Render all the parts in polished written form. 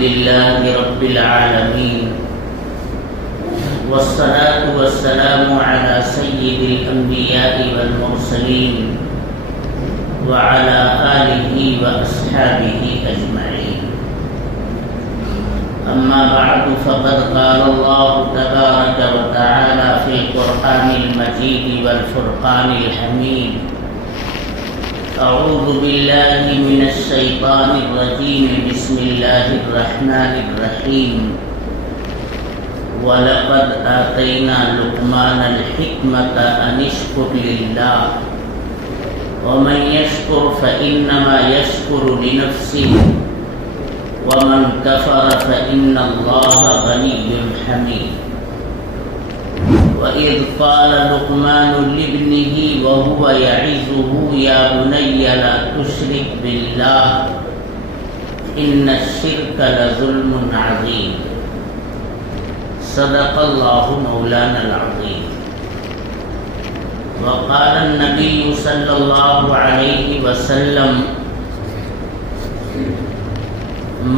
لله رب العالمين والصلاة والسلام على سيد الأنبياء والمرسلين وعلى آله وأصحابه أجمعين. أما بعد فقد قال الله تبارك وتعالى في القرآن المجيد والفرقان الحميد: أعوذ بالله من الشيطان الرجيم بسم الله الرحمن الرحيم وَلَقَدْ آتَيْنَا لُقْمَانَ الْحِكْمَةَ أَنِ اشْكُرْ لِلَّهِ وَمَنْ يَشْكُرْ فَإِنَّمَا يَشْكُرُ لِنَفْسِهِ وَمَنْ كَفَرَ فَإِنَّ اللَّهَ غَنِيٌّ حَمِيدٌ. وَإِذْ قَالَ لُقْمَانُ لِابْنِهِ وَهُوَ يَعِظُهُ يَا بُنَيَّ لَا تُشْرِكْ بِاللَّهِ إِنَّ الشِّرْكَ لَظُلْمٌ عَظِيمٌ. صدق اللہ مولانا العظیم. وقال النبی صلی اللہ علیہ وسلم: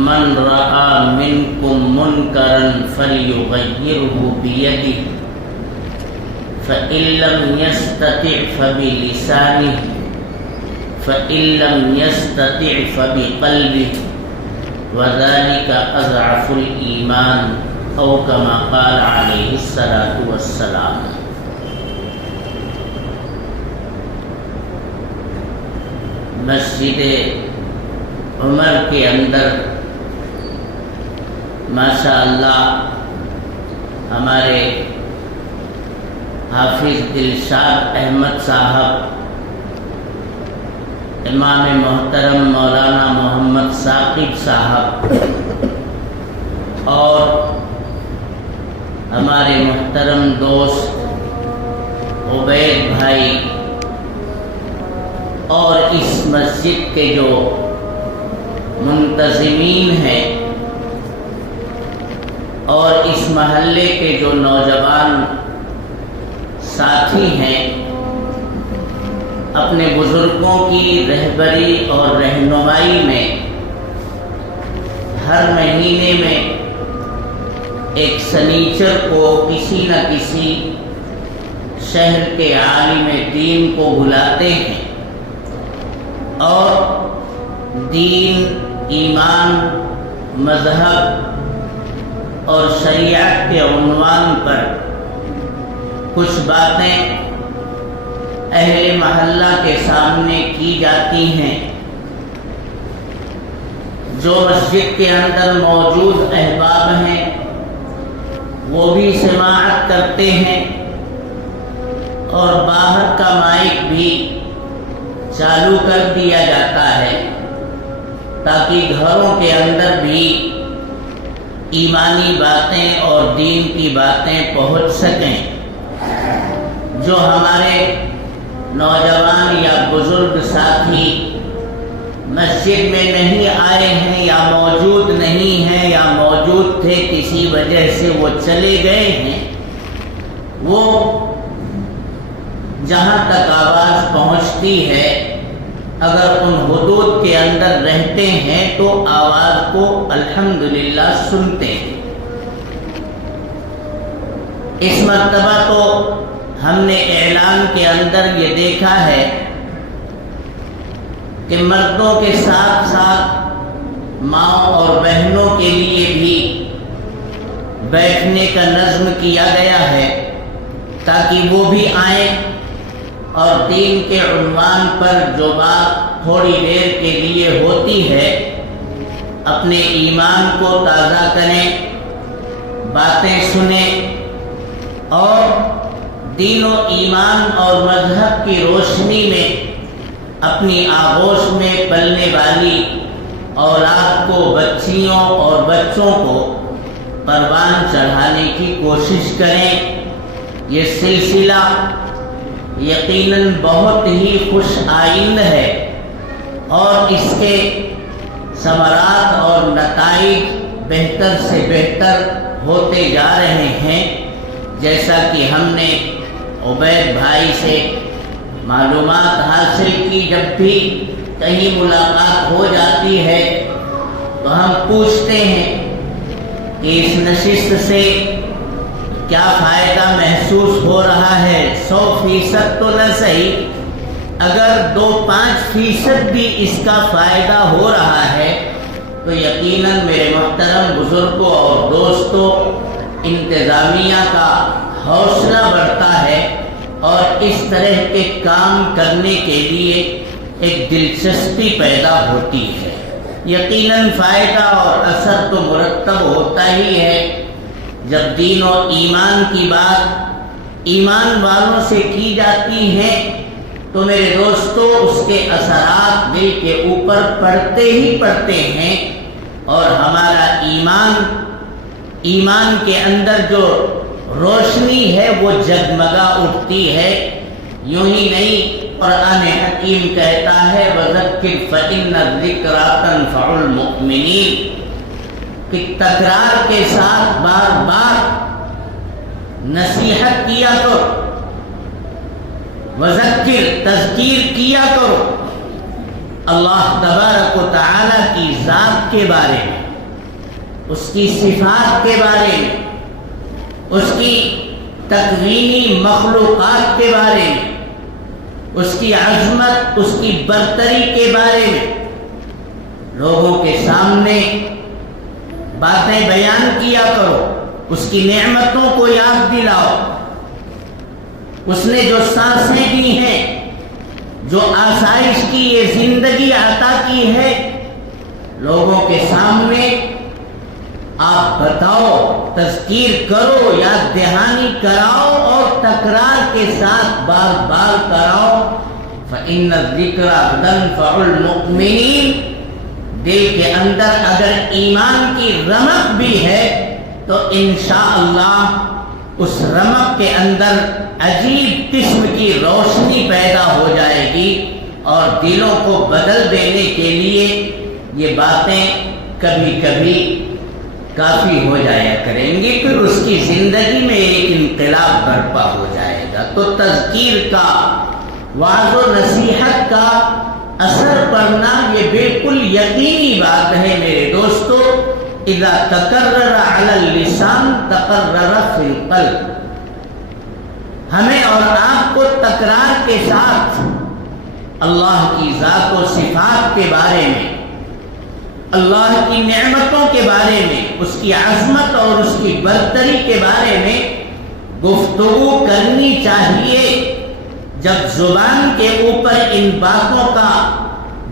من رأى منکم منکرا فلیغیرہ بیدہ فإن لم يستطع فبلسانہ فإن لم يستطع فبقلبہ وذلك أضعف الإیمان او کما قال علیہ الصلاۃ والسلام. مسجد عمر کے اندر ماشاء اللہ ہمارے حافظ دلشاد احمد صاحب، امام محترم مولانا محمد ثاقب صاحب اور ہمارے محترم دوست عبید بھائی اور اس مسجد کے جو منتظمین ہیں اور اس محلے کے جو نوجوان ساتھی ہیں، اپنے بزرگوں کی رہبری اور رہنمائی میں ہر مہینے میں ایک سنیچر کو کسی نہ کسی شہر کے عالم دین کو بلاتے ہیں اور دین، ایمان، مذہب اور شریعت کے عنوان پر کچھ باتیں اہل محلہ کے سامنے کی جاتی ہیں. جو مسجد کے اندر موجود احباب ہیں وہ بھی سماعت کرتے ہیں اور باہر کا مائک بھی چالو کر دیا جاتا ہے تاکہ گھروں کے اندر بھی ایمانی باتیں اور دین کی باتیں پہنچ سکیں. جو ہمارے نوجوان یا بزرگ ساتھی مسجد میں نہیں آئے ہیں یا موجود نہیں ہیں یا موجود تھے کسی وجہ سے وہ چلے گئے ہیں، وہ جہاں تک آواز پہنچتی ہے اگر ان حدود کے اندر رہتے ہیں تو آواز کو الحمدللہ سنتے ہیں. اس مرتبہ تو ہم نے اعلان کے اندر یہ دیکھا ہے کہ مردوں کے ساتھ ساتھ ماں اور بہنوں کے لیے بھی بیٹھنے کا نظم کیا گیا ہے تاکہ وہ بھی آئیں اور دین کے عنوان پر جو بات تھوڑی دیر کے لیے ہوتی ہے اپنے ایمان کو تازہ کریں، باتیں سنیں اور دین و ایمان اور مذہب کی روشنی میں اپنی آغوش میں پلنے والی اولاد کو، بچیوں اور بچوں کو پروان چڑھانے کی کوشش کریں. یہ سلسلہ یقیناً بہت ہی خوش آئند ہے اور اس کے ثمرات اور نتائج بہتر سے بہتر ہوتے جا رہے ہیں. جیسا کہ ہم نے عبید بھائی سے معلومات حاصل کی، جب بھی کہیں ملاقات ہو جاتی ہے تو ہم پوچھتے ہیں کہ اس نشست سے کیا فائدہ محسوس ہو رہا ہے؟ 100% تو نہ صحیح، اگر 2-5% بھی اس کا فائدہ ہو رہا ہے تو یقیناً میرے محترم بزرگوں اور دوستوں، انتظامیہ کا حوصلہ بڑھتا ہے اور اس طرح کے کام کرنے کے لیے ایک دلچسپی پیدا ہوتی ہے۔ یقیناً فائدہ اور اثر تو مرتب ہوتا ہی ہے۔ جب دین و ایمان کی بات ایمان والوں سے کی جاتی ہے تو میرے دوستو اس کے اثرات دل کے اوپر پڑتے ہی پڑتے ہیں، اور ہمارا ایمان کے اندر جو روشنی ہے وہ جگمگا اٹھتی ہے۔ یوں ہی نہیں، قرآن حکیم کہتا ہے وَذَكِّرْ فَإِنَّ الذِّكْرَىٰ تَنفَعُ الْمُؤْمِنِينَ، کہ تکرار کے ساتھ بار بار نصیحت کیا کرو، وذکر تذکیر کیا کرو اللہ تبارک و تعالی کی ذات کے بارے میں، اس کی صفات کے بارے میں، اس کی تکوینی مخلوقات کے بارے میں، اس کی عظمت، اس کی برتری کے بارے میں لوگوں کے سامنے باتیں بیان کیا کرو، اس کی نعمتوں کو یاد دلاؤ، اس نے جو سانسیں دی ہیں، جو آسائش کی یہ زندگی عطا کی ہے، لوگوں کے سامنے آپ بتاؤ، تذکیر کرو، یاد دہانی کراؤ اور تکرار کے ساتھ بار بار کراؤ۔ فَإِنَّ الذِّكْرَىٰ تَنفَعُ الْمُؤْمِنِينَ، دل کے اندر اگر ایمان کی رمق بھی ہے تو انشاءاللہ اس رمق کے اندر عجیب قسم کی روشنی پیدا ہو جائے گی، اور دلوں کو بدل دینے کے لیے یہ باتیں کبھی کبھی کافی ہو جایا کریں گی، پھر اس کی زندگی میں ایک انقلاب برپا ہو جائے گا۔ تو تذکیر کا، وعظ و نصیحت کا اثر پڑنا یہ بالکل یقینی بات ہے میرے دوستو۔ اذا تکرر علی اللسان تقرر فی القلب، ہمیں اور آپ کو تکرار کے ساتھ اللہ کی ذات و صفات کے بارے میں، اللہ کی نعمتوں کے بارے میں، اس کی عظمت اور اس کی برتری کے بارے میں گفتگو کرنی چاہیے۔ جب زبان کے اوپر ان باتوں کا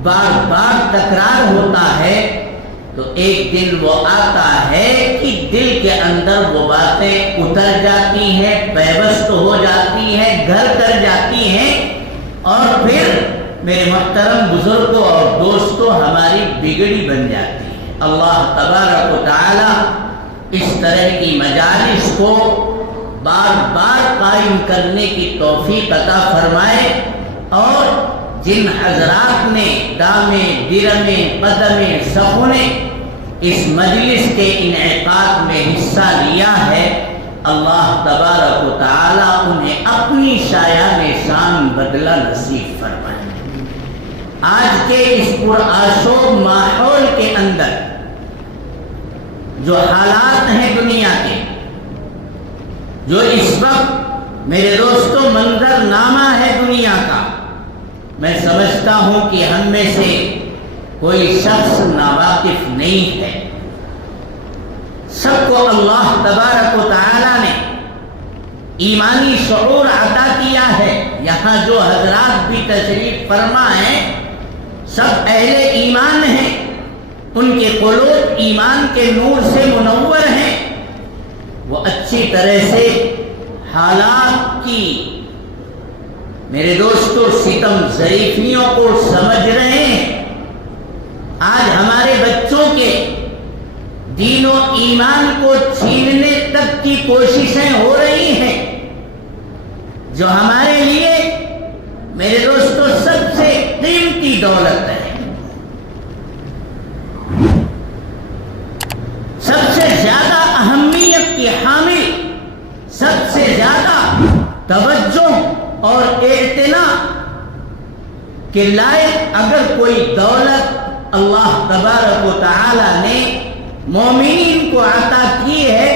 بار بار تکرار ہوتا ہے تو ایک دن وہ آتا ہے کہ دل کے اندر وہ باتیں اتر جاتی ہیں، پیوست ہو جاتی ہیں، گھر کر جاتی ہیں، اور پھر میرے محترم بزرگوں اور دوستوں ہماری بگڑی بن جاتی ہے۔ اللہ تبارک و تعالی اس طرح کی مجالس کو بار بار قائم کرنے کی توفیق عطا فرمائے، اور جن حضرات نے دامے درمے قدمے سخنے اس مجلس کے انعقاد میں حصہ لیا ہے، اللہ تبارک و تعالی انہیں اپنی شایان شان بدلہ نصیب فرمائے۔ آج کے اس پرآشوب ماحول کے اندر جو حالات ہیں دنیا کے، جو اس وقت میرے دوستوں منظر نامہ ہے دنیا کا، میں سمجھتا ہوں کہ ہم میں سے کوئی شخص ناواقف نہیں ہے۔ سب کو اللہ تبارک و تعالی نے ایمانی شعور عطا کیا ہے۔ یہاں جو حضرات بھی تشریف فرما ہیں سب اہل ایمان ہیں، ان کے قلوب ایمان کے نور سے منور ہیں، وہ اچھی طرح سے حالات کی میرے دوستوں ستم ظریفیوں کو سمجھ رہے ہیں۔ آج ہمارے بچوں کے دین و ایمان کو چھیننے تک کی کوششیں ہو رہی ہیں، جو ہمارے لیے میرے دوستوں سب سے قیمتی دولت ہے۔ سب سے زیادہ اہمیت کی حامل، سب سے زیادہ توجہ اور اعتنا کے لائق اگر کوئی دولت اللہ تبارک و تعالی نے مومنین کو عطا کی ہے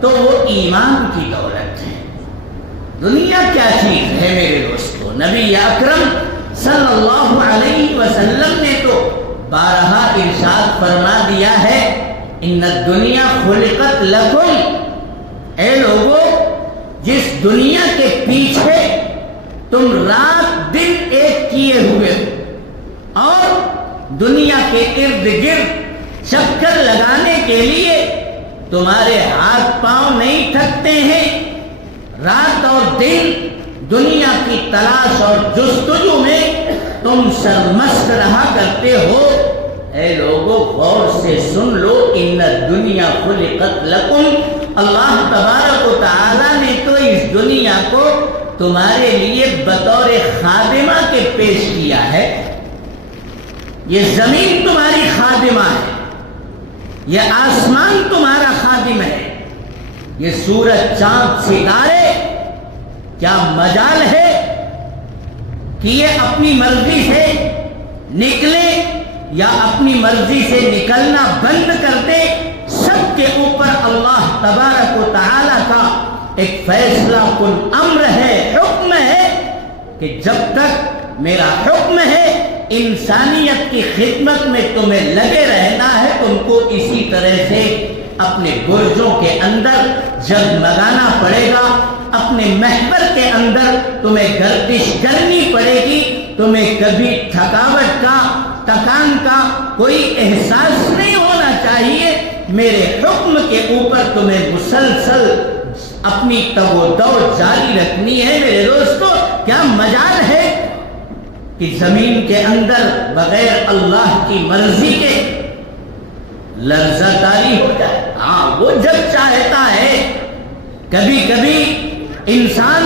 تو وہ ایمان کی دولت ہے۔ دنیا کیا چیز ہے میرے دوستو؟ نبی اکرم صلی اللہ علیہ وسلم نے تو بارہا ارشاد فرما دیا ہے، ان الدنیا خلقت لکم، اے لوگو جس دنیا کے پیچھے تم رات دن ایک کیے ہوئے ہو اور دنیا کے ارد گرد چکر لگانے کے لیے تمہارے ہاتھ پاؤں نہیں تھکتے ہیں، رات اور دن دنیا کی تلاش اور جستجو میں تم سرمست رہا کرتے ہو، اے لوگوں غور سے سن لو، ان الدنیا خلقت لکم، اللہ تبارک و تعالی نے تو اس دنیا کو تمہارے لیے بطور خادمہ کے پیش کیا ہے۔ یہ زمین تمہاری خادمہ ہے، یہ آسمان تمہارا خادم ہے، یہ سورج چاند ستارے کیا مجال ہے کہ یہ اپنی مرضی سے نکلے یا اپنی مرضی سے نکلنا بند کر دے؟ سب کے اوپر اللہ تبارک و تعالی کا ایک فیصلہ کن امر ہے، حکم ہے کہ جب تک میرا حکم ہے انسانیت کی خدمت میں تمہیں لگے رہنا ہے، تم کو اسی طرح سے اپنے برجوں کے اندر جگمگانا پڑے گا، اپنے محور کے اندر تمہیں گردش کرنی پڑے گی، تمہیں کبھی تھکاوٹ کا، تکان کا کوئی احساس نہیں ہونا چاہیے، میرے حکم کے اوپر تمہیں مسلسل اپنی تگ و دو جاری رکھنی ہے۔ میرے دوستو کیا مجال ہے کہ زمین کے اندر بغیر اللہ کی مرضی کے لرزہ طاری ہو جائے؟ ہاں، وہ جب چاہتا ہے۔ کبھی کبھی انسان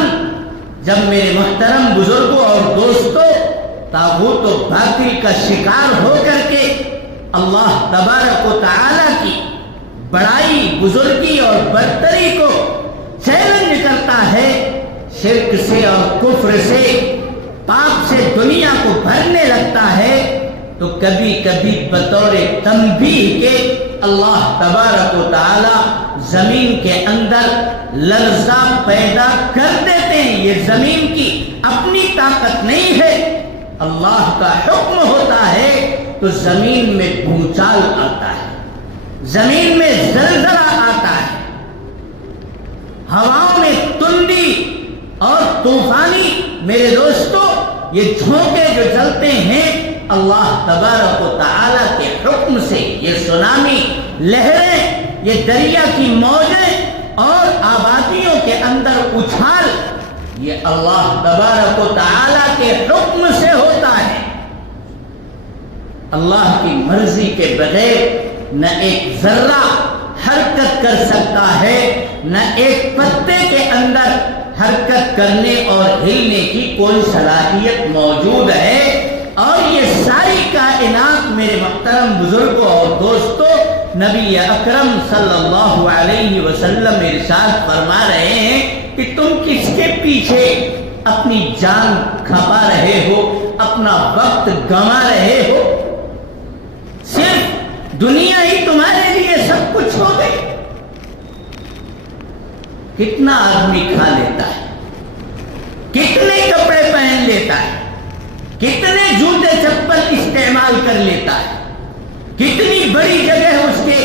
جب میرے محترم بزرگوں اور دوستوں طاغوت و باطل کا شکار ہو کر کے اللہ تبارک و تعالی کی بڑائی، بزرگی اور برتری کو چیلنج کرتا ہے، شرک سے اور کفر سے، پاپ سے دنیا کو بھرنے لگتا ہے، تو کبھی کبھی بطور تنبیہ کے اللہ تبارک و تعالی زمین کے اندر لرزہ پیدا کر دیتے ہیں۔ یہ زمین کی اپنی طاقت نہیں ہے، اللہ کا حکم ہوتا ہے تو زمین میں بھونچال آتا ہے، زمین میں زلزلہ آتا ہے، ہواؤں میں تندی اور طوفانی۔ میرے دوستو یہ جھونکے جو چلتے ہیں اللہ تبارک و تعالی کے حکم سے، یہ سونامی لہریں، یہ دریا کی موجیں اور آبادیوں کے اندر اچھال، یہ اللہ تبارک و تعالی کے حکم سے ہوتا ہے۔ اللہ کی مرضی کے بغیر نہ ایک ذرہ حرکت کر سکتا ہے، نہ ایک پتے کے اندر حرکت کرنے اور ہلنے کی کوئی صلاحیت موجود ہے۔ اور یہ ساری کائنات میرے محترم بزرگوں اور دوستوں، نبی اکرم صلی اللہ علیہ وسلم ارشاد فرما رہے ہیں کہ تم کس کے پیچھے اپنی جان کھپا رہے ہو، اپنا وقت گنوا رہے ہو؟ صرف دنیا ہی تمہارے لیے سب کچھ ہو گئی۔ کتنا آدمی کھا لیتا ہے، کتنے کپڑے پہن لیتا ہے، کتنے جوتے چپل استعمال کر لیتا ہے، کتنی بڑی جگہ اس کے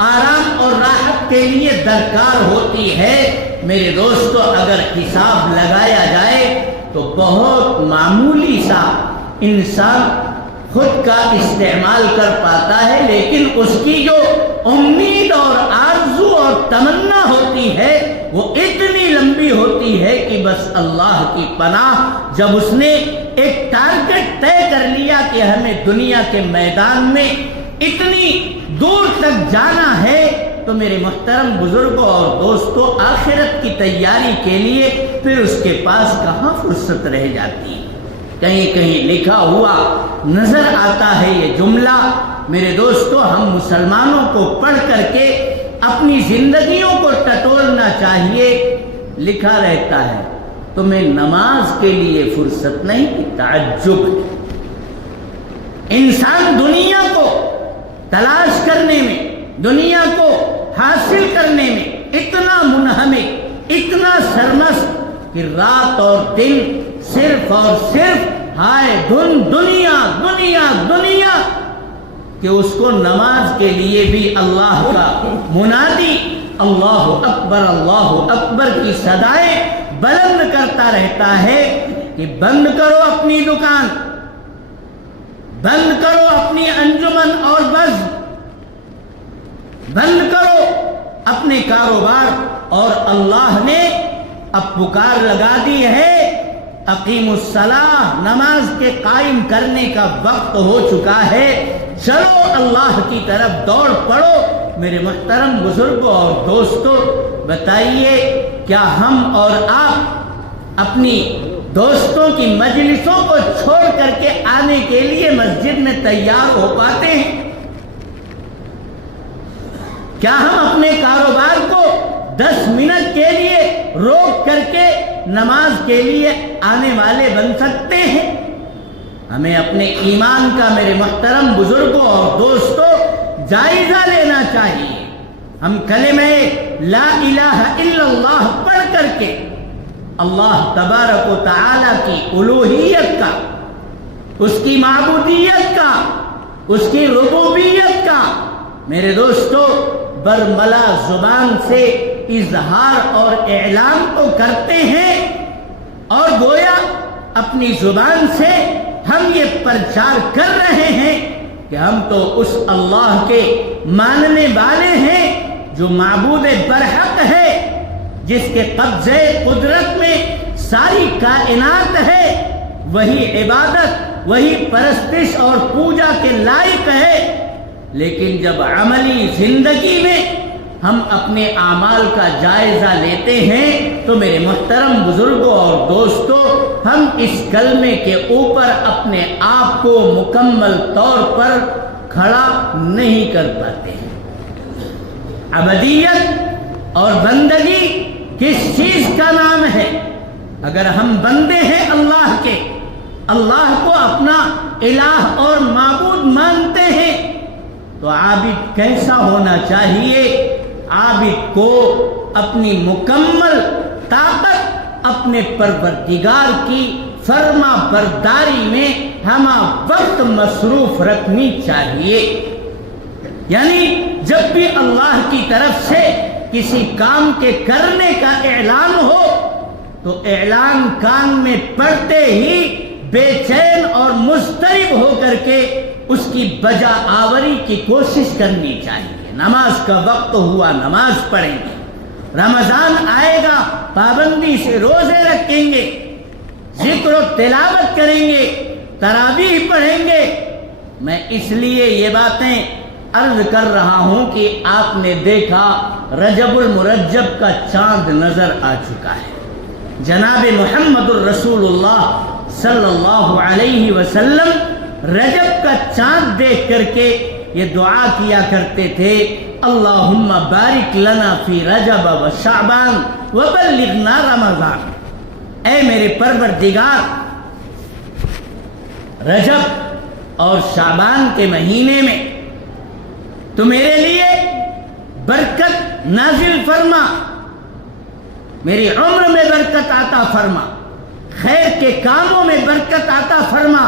آرام اور راحت کے لیے درکار ہوتی ہے۔ میرے دوستو اگر حساب لگایا جائے تو بہت معمولی سا انسان خود کا استعمال کر پاتا ہے، لیکن اس کی جو امید اور آرزو اور تمنا ہوتی ہے وہ اتنی لمبی ہوتی ہے کہ بس اللہ کی پناہ۔ جب اس نے ایک ٹارگٹ طے کر لیا کہ ہمیں دنیا کے میدان میں اتنی دور تک جانا ہے، تو میرے محترم بزرگوں اور دوستوں آخرت کی تیاری کے لیے پھر اس کے پاس کہاں فرصت رہ جاتی ہے؟ کہیں کہیں لکھا ہوا نظر آتا ہے یہ جملہ۔ میرے دوستو ہم مسلمانوں کو پڑھ کر کے اپنی زندگیوں کو ٹٹولنا چاہیے۔ لکھا رہتا ہے تمہیں نماز کے لیے فرصت نہیں، تعجب ہے۔ انسان دنیا کو تلاش کرنے میں، دنیا کو حاصل کرنے میں اتنا منہمک، اتنا سرمست کہ رات اور دن صرف اور صرف ہائے دھن دنیا دنیا دنیا، کہ اس کو نماز کے لیے بھی اللہ کا منادی اللہ اکبر کی صدائیں بلند کرتا رہتا ہے کہ بند کرو اپنی دکان، بند کرو اپنی انجمن اور بز، بند کرو اپنے کاروبار، اور اللہ نے اب پکار لگا دی ہے اقیم الصلاۃ، نماز کے قائم کرنے کا وقت ہو چکا ہے، چلو اللہ کی طرف دوڑ پڑو۔ میرے محترم بزرگوں اور دوستوں، بتائیے کیا ہم اور آپ اپنی دوستوں کی مجلسوں کو چھوڑ کر کے آنے کے لیے مسجد میں تیار ہو پاتے ہیں؟ کیا ہم اپنے کاروبار کو 10 منٹ کے لیے روک کر کے نماز کے لیے آنے والے بن سکتے ہیں؟ ہمیں اپنے ایمان کا میرے محترم بزرگوں اور دوستوں جائزہ لینا چاہیے۔ ہم کلمہ لا الہ الا اللہ پڑھ کر کے اللہ تبارک و تعالی کی الوہیت کا، اس کی معبودیت کا، اس کی ربوبیت کا میرے دوستو برملا زبان سے اظہار اور اعلان تو کرتے ہیں، اور گویا اپنی زبان سے ہم یہ پرچار کر رہے ہیں کہ ہم تو اس اللہ کے ماننے والے ہیں جو معبود برحق ہے، جس کے قبضے قدرت میں ساری کائنات ہے، وہی عبادت، وہی پرستش اور پوجا کے لائق ہے۔ لیکن جب عملی زندگی میں ہم اپنے اعمال کا جائزہ لیتے ہیں تو میرے محترم بزرگوں اور دوستوں، ہم اس کلمے کے اوپر اپنے آپ کو مکمل طور پر کھڑا نہیں کر پاتے ہیں۔ عبدیت اور بندگی کس چیز کا نام ہے؟ اگر ہم بندے ہیں اللہ کے، اللہ کو اپنا الہ اور معبود مانتے ہیں، تو عابد کیسا ہونا چاہیے؟ عابد کو اپنی مکمل طاقت اپنے پروردگار کی فرما برداری میں ہمہ وقت مصروف رکھنی چاہیے۔ یعنی جب بھی اللہ کی طرف سے کسی کام کے کرنے کا اعلان ہو تو اعلان کان میں پڑتے ہی بے چین اور مضطرب ہو کر کے اس کی بجا آوری کی کوشش کرنی چاہیے۔ نماز کا وقت ہوا، نماز پڑھیں گے، رمضان آئے گا پابندی سے روزے رکھیں گے، ذکر و تلاوت کریں گے، تراویح پڑھیں گے۔ میں اس لیے یہ باتیں عرض کر رہا ہوں کہ آپ نے دیکھا رجب المرجب کا چاند نظر آ چکا ہے۔ جناب محمد الرسول اللہ صلی اللہ علیہ وسلم رجب کا چاند دیکھ کر کے یہ دعا کیا کرتے تھے، اللہم بارک لنا فی رجب و شعبان وبلغنا رمضان۔ اے میرے پروردگار، رجب اور شعبان کے مہینے میں تو میرے لیے برکت نازل فرما، میری عمر میں برکت عطا فرما، خیر کے کاموں میں برکت عطا فرما،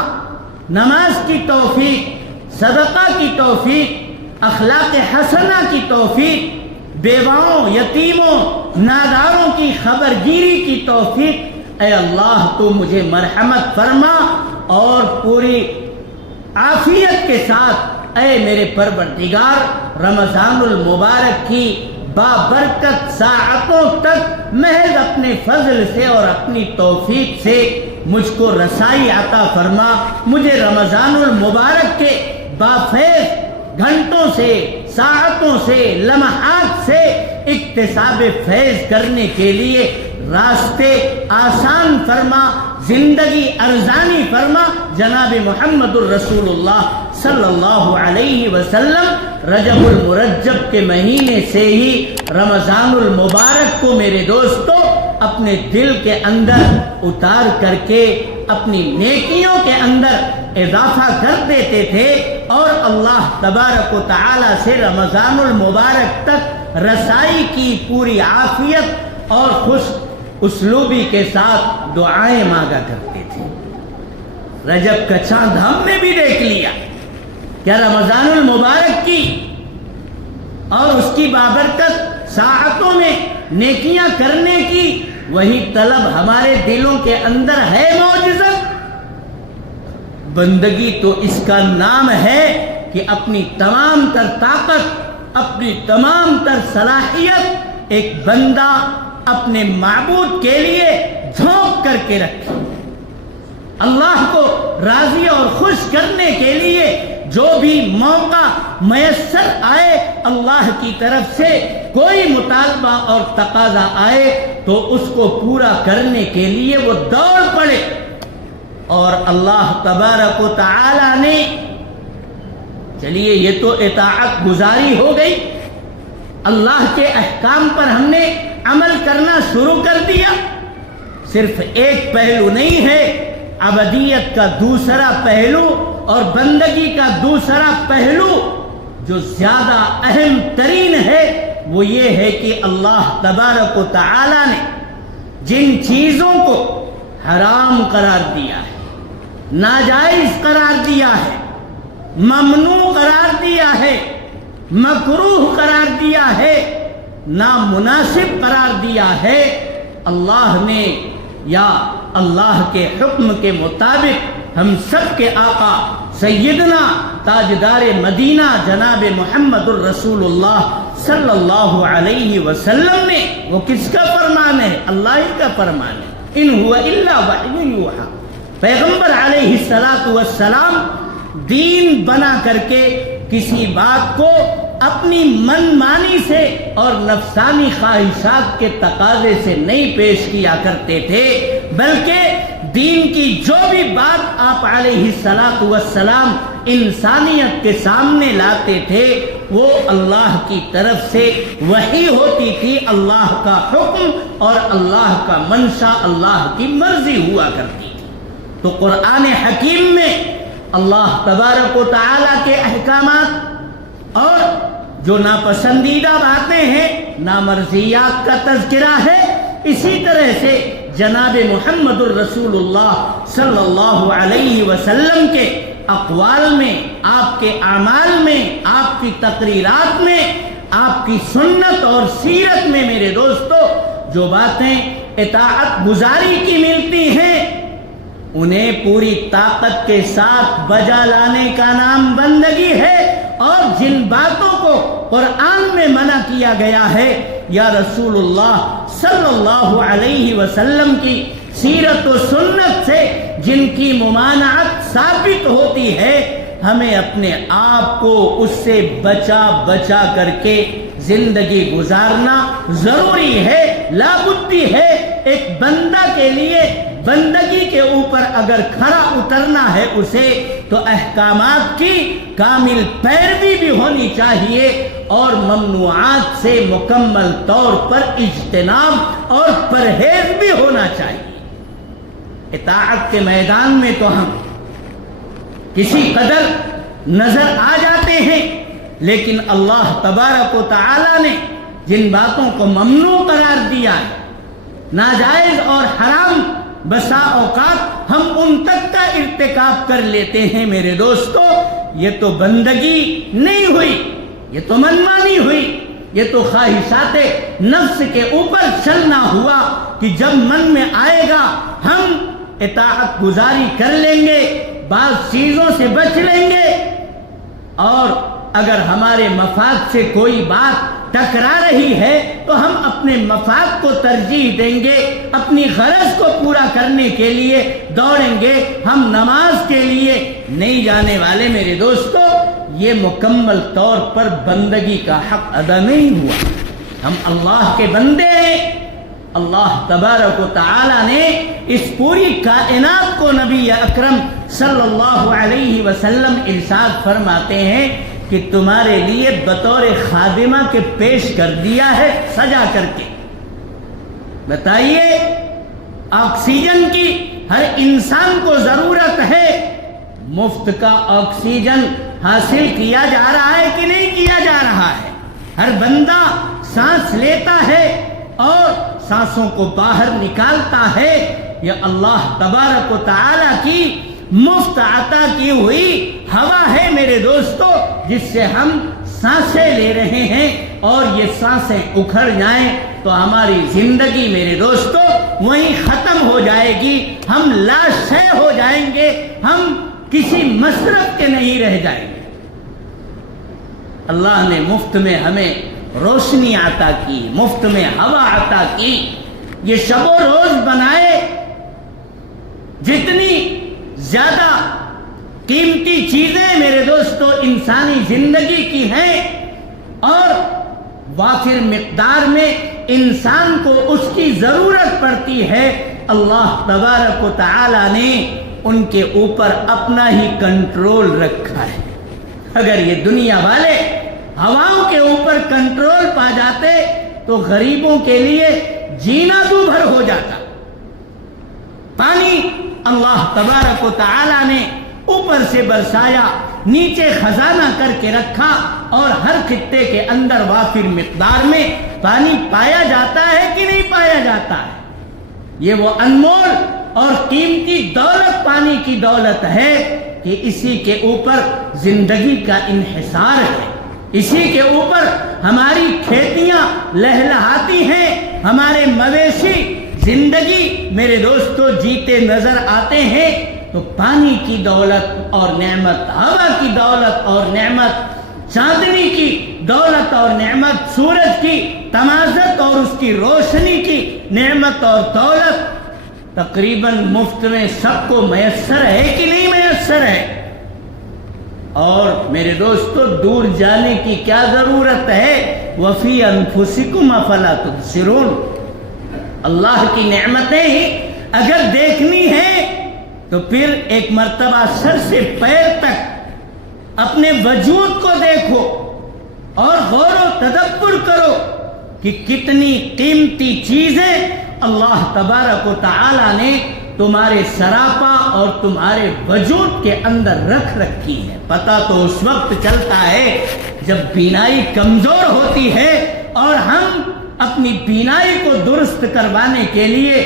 نماز کی توفیق، صدقہ کی توفیق، اخلاق حسنہ کی توفیق، بیواؤں، یتیموں، ناداروں کی خبرگیری کی توفیق۔ اے اللہ تو مجھے مرحمت فرما اور پوری عافیت کے ساتھ اے میرے پروردگار رمضان المبارک کی بابرکت ساعتوں تک محض اپنے فضل سے اور اپنی توفیق سے مجھ کو رسائی عطا فرما، مجھے رمضان المبارک کے بافیض گھنٹوں سے، ساعتوں سے، لمحات سے اکتساب فیض کرنے کے لیے راستے آسان فرما، زندگی ارزانی فرما۔ جناب محمد الرسول اللہ صلی اللہ علیہ وسلم رجب المرجب کے مہینے سے ہی رمضان المبارک کو میرے دوستو اپنے دل کے اندر اتار کر کے اپنی نیکیوں کے اندر اضافہ کر دیتے تھے اور اللہ تبارک و تعالی سے رمضان المبارک تک رسائی کی پوری عافیت اور خوش اسلوبی کے ساتھ دعائیں مانگا کرتے تھے۔ رجب کا چاند ہم نے بھی دیکھ لیا، کیا رمضان المبارک کی اور اس کی بابرکت ساعتوں میں نیکیاں کرنے کی وہی طلب ہمارے دلوں کے اندر ہے موجزہ؟ بندگی تو اس کا نام ہے کہ اپنی تمام تر طاقت، اپنی تمام تر صلاحیت ایک بندہ اپنے معبود کے لیے جھونک کر کے رکھے، اللہ کو راضی اور خوش کرنے کے لیے جو بھی موقع میسر آئے، اللہ کی طرف سے کوئی مطالبہ اور تقاضا آئے تو اس کو پورا کرنے کے لیے وہ دوڑ پڑے۔ اور اللہ تبارک و تعالی نے، چلیے یہ تو اطاعت گزاری ہو گئی، اللہ کے احکام پر ہم نے عمل کرنا شروع کر دیا۔ صرف ایک پہلو نہیں ہے، عبدیت کا دوسرا پہلو اور بندگی کا دوسرا پہلو جو زیادہ اہم ترین ہے وہ یہ ہے کہ اللہ تبارک و تعالی نے جن چیزوں کو حرام قرار دیا ہے، ناجائز قرار دیا ہے، ممنوع قرار دیا ہے، مکروہ قرار دیا ہے، نامناسب قرار دیا ہے، اللہ نے یا اللہ کے حکم کے مطابق ہم سب کے آقا سیدنا تاجدار مدینہ جناب محمد الرسول اللہ صلی اللہ علیہ وسلم نے، وہ کس کا فرمان ہے؟ اللہ ہی کا فرمان ہے، ان هو الا وحی یوحی۔ پیغمبر علیہ السلام دین بنا کر کے کسی بات کو اپنی من مانی سے اور نفسانی خواہشات کے تقاضے سے نہیں پیش کیا کرتے تھے، بلکہ دین کی جو بھی بات آپ علیہ السلام انسانیت کے سامنے لاتے تھے وہ اللہ کی طرف سے وحی ہوتی تھی، اللہ کا حکم اور اللہ کا منشا، اللہ کی مرضی ہوا کرتی تھی۔ تو قرآن حکیم میں اللہ تبارک و تعالی کے احکامات اور جو ناپسندیدہ باتیں ہیں، نامرضیات کا تذکرہ ہے، اسی طرح سے جناب محمد الرسول اللہ صلی اللہ علیہ وسلم کے اقوال میں، آپ کے اعمال میں، آپ کی تقریرات میں، آپ کی سنت اور سیرت میں میرے دوستو جو باتیں اطاعت گزاری کی ملتی ہیں انہیں پوری طاقت کے ساتھ بجا لانے کا نام بندگی ہے، اور جن باتوں کو قرآن میں منع کیا گیا ہے یا رسول اللہ صلی اللہ علیہ وسلم کی سیرت و سنت سے جن کی ممانعت ثابت ہوتی ہے، ہمیں اپنے آپ کو اس سے بچا بچا کر کے زندگی گزارنا ضروری ہے، لابدی ہے۔ ایک بندہ کے لیے بندگی کے اوپر اگر کھڑا اترنا ہے اسے تو احکامات کی کامل پیروی بھی ہونی چاہیے اور ممنوعات سے مکمل طور پر اجتناب اور پرہیز بھی ہونا چاہیے۔ اطاعت کے میدان میں تو ہم کسی قدر نظر آ جاتے ہیں، لیکن اللہ تبارک و تعالی نے جن باتوں کو ممنوع قرار دیا ہے، ناجائز اور حرام، بسا اوقات ہم ان تک کا ارتکاب کر لیتے ہیں۔ میرے دوستو یہ تو بندگی نہیں ہوئی، یہ تو منمانی ہوئی، یہ تو خواہشات نفس کے اوپر چلنا ہوا کہ جب من میں آئے گا ہم اطاعت گزاری کر لیں گے، بعض چیزوں سے بچ لیں گے، اور اگر ہمارے مفاد سے کوئی بات ٹکرا رہی ہے تو ہم اپنے مفاد کو ترجیح دیں گے، اپنی غرض کو پورا کرنے کے لیے دوڑیں گے، ہم نماز کے لیے نہیں جانے والے۔ میرے دوستو یہ مکمل طور پر بندگی کا حق ادا نہیں ہوا۔ ہم اللہ کے بندے ہیں۔ اللہ تبارک و تعالی نے اس پوری کائنات کو نبی اکرم صلی اللہ علیہ وسلم ارشاد فرماتے ہیں کہ تمہارے لیے بطور خادمہ کے پیش کر دیا ہے، سجا کر کے۔ بتائیے، آکسیجن کی ہر انسان کو ضرورت ہے، مفت کا آکسیجن حاصل کیا جا رہا ہے کہ نہیں کیا جا رہا ہے؟ ہر بندہ سانس لیتا ہے اور سانسوں کو باہر نکالتا ہے، یہ اللہ تبارک و تعالی کی مفت عطا کی ہوئی ہوا ہے میرے دوستو، جس سے ہم سانسیں لے رہے ہیں، اور یہ سانسیں اکھڑ جائیں تو ہماری زندگی میرے دوستو وہیں ختم ہو جائے گی، ہم لاشے ہو جائیں گے، ہم کسی مصرف کے نہیں رہ جائیں گے۔ اللہ نے مفت میں ہمیں روشنی عطا کی، مفت میں ہوا عطا کی، یہ شب و روز بنائے، جتنی زیادہ قیمتی چیزیں میرے دوستو انسانی زندگی کی ہیں اور وافر مقدار میں انسان کو اس کی ضرورت پڑتی ہے، اللہ تبارک و تعالی نے ان کے اوپر اپنا ہی کنٹرول رکھا ہے۔ اگر یہ دنیا والے ہواؤں کے اوپر کنٹرول پا جاتے تو غریبوں کے لیے جینا دوبھر ہو جاتا۔ پانی اللہ تبارک و تعالی نے اوپر سے برسایا، نیچے خزانہ کر کے رکھا، اور ہر خطے کے اندر وافر مقدار میں پانی پایا جاتا ہے کہ نہیں پایا جاتا ہے؟ یہ وہ انمول اور قیمتی دولت پانی کی دولت ہے کہ اسی کے اوپر زندگی کا انحصار ہے، اسی کے اوپر ہماری کھیتیاں لہلہاتی ہیں، ہمارے مویشی زندگی میرے دوستو جیتے نظر آتے ہیں۔ تو پانی کی دولت اور نعمت، ہوا کی دولت اور نعمت، چاندنی کی دولت اور نعمت، سورج کی تمازت اور اس کی روشنی کی نعمت اور دولت تقریباً مفت میں سب کو میسر ہے کہ نہیں میسر ہے؟ اور میرے دوستو دور جانے کی کیا ضرورت ہے؟ وَفِي أَنفُسِكُمْ أَفَلَا تُبْصِرُونَ۔ اللہ کی نعمتیں ہی اگر دیکھنی ہے تو پھر ایک مرتبہ سر سے پیر تک اپنے وجود کو دیکھو اور غور و تدبر کرو کہ کتنی قیمتی چیزیں اللہ تبارک و تعالی نے تمہارے سراپا اور تمہارے وجود کے اندر رکھ رکھی ہے۔ پتہ تو اس وقت چلتا ہے جب بینائی کمزور ہوتی ہے اور ہم اپنی بینائی کو درست کروانے کے لیے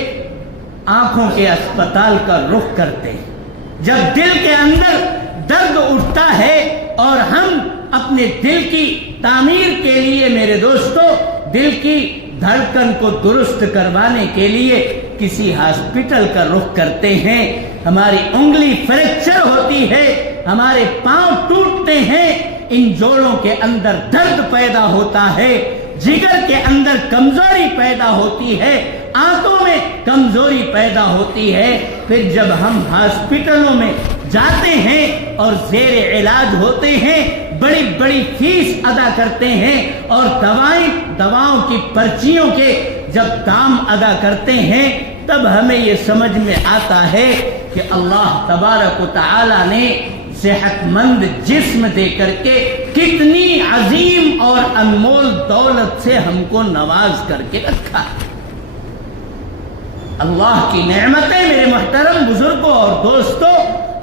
آنکھوں کے اسپتال کا رخ کرتے ہیں، جب دل کے اندر درد اٹھتا ہے اور ہم اپنے دل کی تعمیر کے لیے میرے دوستو دل کی دھڑکن کو درست کروانے کے لیے کسی ہاسپٹل کا رخ کرتے ہیں، ہماری انگلی فریکچر ہوتی ہے، ہمارے پاؤں ٹوٹتے ہیں، ان جوڑوں کے اندر درد پیدا ہوتا ہے، جگر کے اندر کمزوری پیدا ہوتی ہے، آنتوں میں کمزوری پیدا ہوتی ہے، پھر جب ہم ہاسپٹلوں میں جاتے ہیں اور زیر علاج ہوتے ہیں، بڑی بڑی فیس ادا کرتے ہیں اور دواؤں کی پرچیوں کے جب دام ادا کرتے ہیں، تب ہمیں یہ سمجھ میں آتا ہے کہ اللہ تبارک و تعالی نے صحت مند جسم دے کر کے کتنی عظیم اور انمول دولت سے ہم کو نواز کر کے رکھا ہے۔ اللہ کی نعمتیں میرے محترم بزرگوں اور دوستوں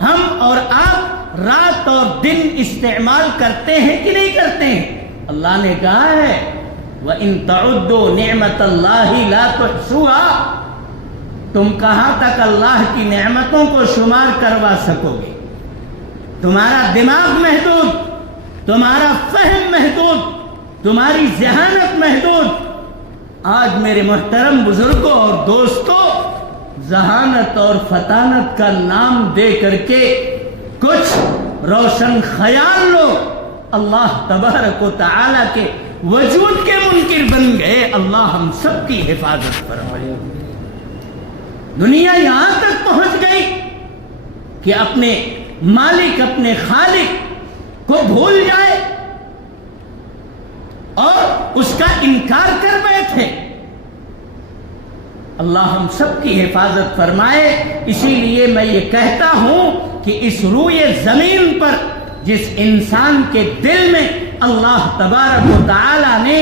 ہم اور آپ رات اور دن استعمال کرتے ہیں کہ نہیں کرتے ہیں؟ اللہ نے کہا ہے وَإِن تَعُدُّوا نِعْمَةَ اللَّهِ لَا تُحْصُوهَا، تم کہاں تک اللہ کی نعمتوں کو شمار کروا سکو گے؟ تمہارا دماغ محدود، تمہارا فہم محدود، تمہاری ذہانت محدود۔ آج میرے محترم بزرگوں اور دوستوں ذہانت اور فطانت کا نام دے کر کے کچھ روشن خیال لوگ اللہ تبارک و تعالی کے وجود کے منکر بن گئے۔ اللہ ہم سب کی حفاظت فرمائے۔ دنیا یہاں تک پہنچ گئی کہ اپنے مالک، اپنے خالق کو بھول جائے اور اس کا انکار کر بیٹھے۔ اللہ ہم سب کی حفاظت فرمائے۔ اسی لیے میں یہ کہتا ہوں کہ اس روئے زمین پر جس انسان کے دل میں اللہ تبارک و تعالی نے